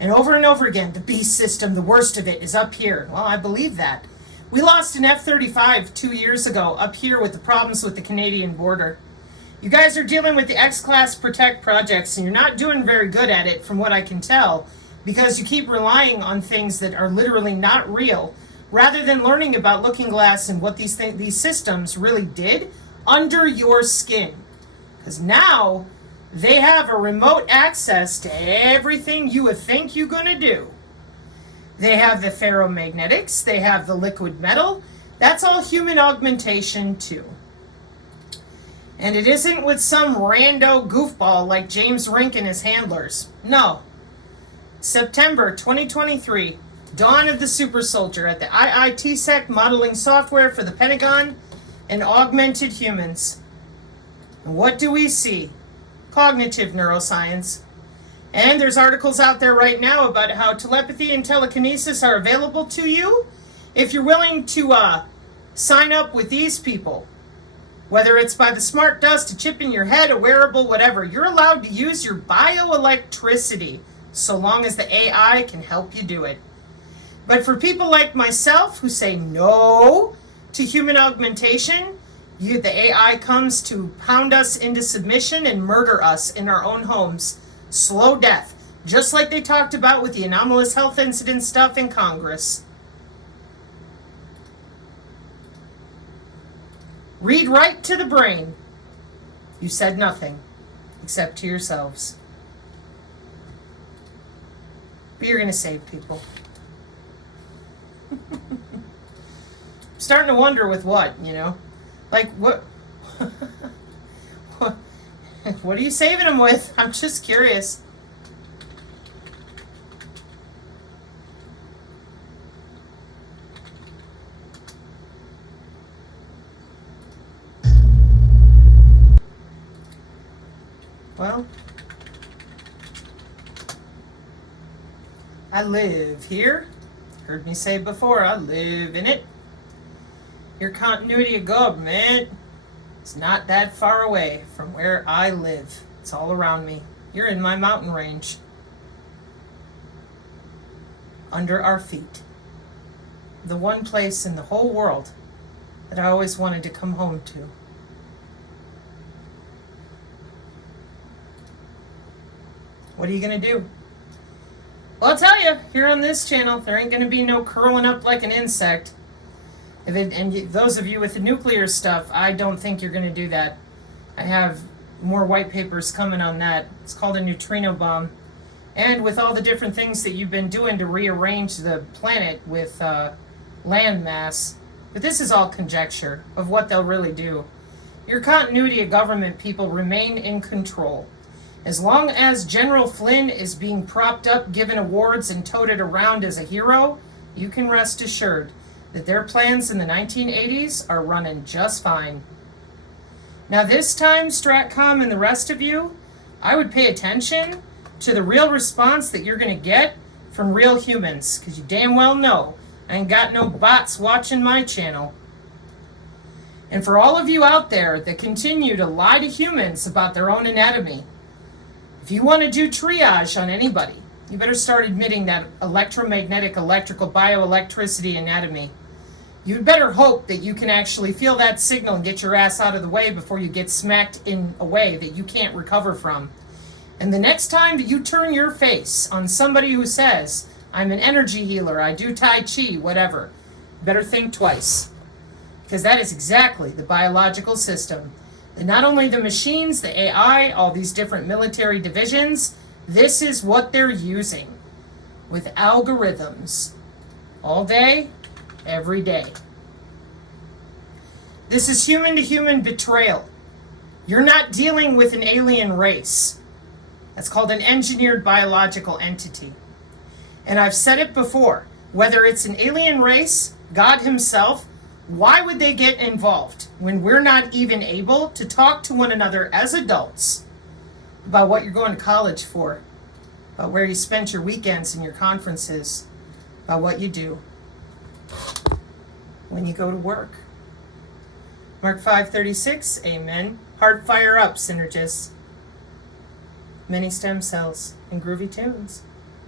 And over again, the beast system, the worst of it, is up here. Well, I believe that. We lost an F-35 2 years ago up here with the problems with the Canadian border. You guys are dealing with the X-Class Protect projects, and you're not doing very good at it from what I can tell, because you keep relying on things that are literally not real, rather than learning about Looking Glass and what these systems really did under your skin. Because now they have a remote access to everything you would think you're going to do. They have the ferromagnetics, they have the liquid metal. That's all human augmentation too. And it isn't with some rando goofball like James Rink and his handlers. No. September 2023, dawn of the super soldier at the iec.ch modeling software for the Pentagon and augmented humans. And what do we see? Cognitive neuroscience. And there's articles out there right now about how telepathy and telekinesis are available to you if you're willing to sign up with these people. Whether it's by the smart dust, a chip in your head, a wearable, whatever, you're allowed to use your bioelectricity so long as the AI can help you do it. But for people like myself who say, no, to human augmentation, the AI comes to pound us into submission and murder us in our own homes. Slow death, just like they talked about with the anomalous health incident stuff in Congress. Read right to the brain. You said nothing, except to yourselves. But you're going to save people. I'm starting to wonder with what, you know? Like, what are you saving them with? I'm just curious. Well, I live here. Heard me say before, I live in it. Your continuity of government is not that far away from where I live. It's all around me. You're in my mountain range. Under our feet. The one place in the whole world that I always wanted to come home to. What are you going to do? Well, I'll tell you, here on this channel, there ain't going to be no curling up like an insect. Those of you with the nuclear stuff, I don't think you're going to do that. I have more white papers coming on that. It's called a neutrino bomb. And with all the different things that you've been doing to rearrange the planet with land mass. But this is all conjecture of what they'll really do. Your continuity of government people remain in control. As long as General Flynn is being propped up, given awards, and toted around as a hero, you can rest assured that their plans in the 1980s are running just fine. Now this time, Stratcom and the rest of you, I would pay attention to the real response that you're going to get from real humans, because you damn well know I ain't got no bots watching my channel. And for all of you out there that continue to lie to humans about their own anatomy, if you want to do triage on anybody, you better start admitting that electromagnetic, electrical, bioelectricity anatomy. You'd better hope that you can actually feel that signal and get your ass out of the way before you get smacked in a way that you can't recover from. And the next time that you turn your face on somebody who says, I'm an energy healer, I do Tai Chi, whatever, you better think twice. Because that is exactly the biological system. And not only the machines, the AI, all these different military divisions, this is what they're using with algorithms all day, every day. This is human-to-human betrayal. You're not dealing with an alien race. That's called an engineered biological entity. And I've said it before, whether it's an alien race, God himself, why would they get involved when we're not even able to talk to one another as adults about what you're going to college for, about where you spent your weekends and your conferences, about what you do when you go to work? Mark 5:36, amen. Heart fire up, synergists. Many stem cells and groovy tunes.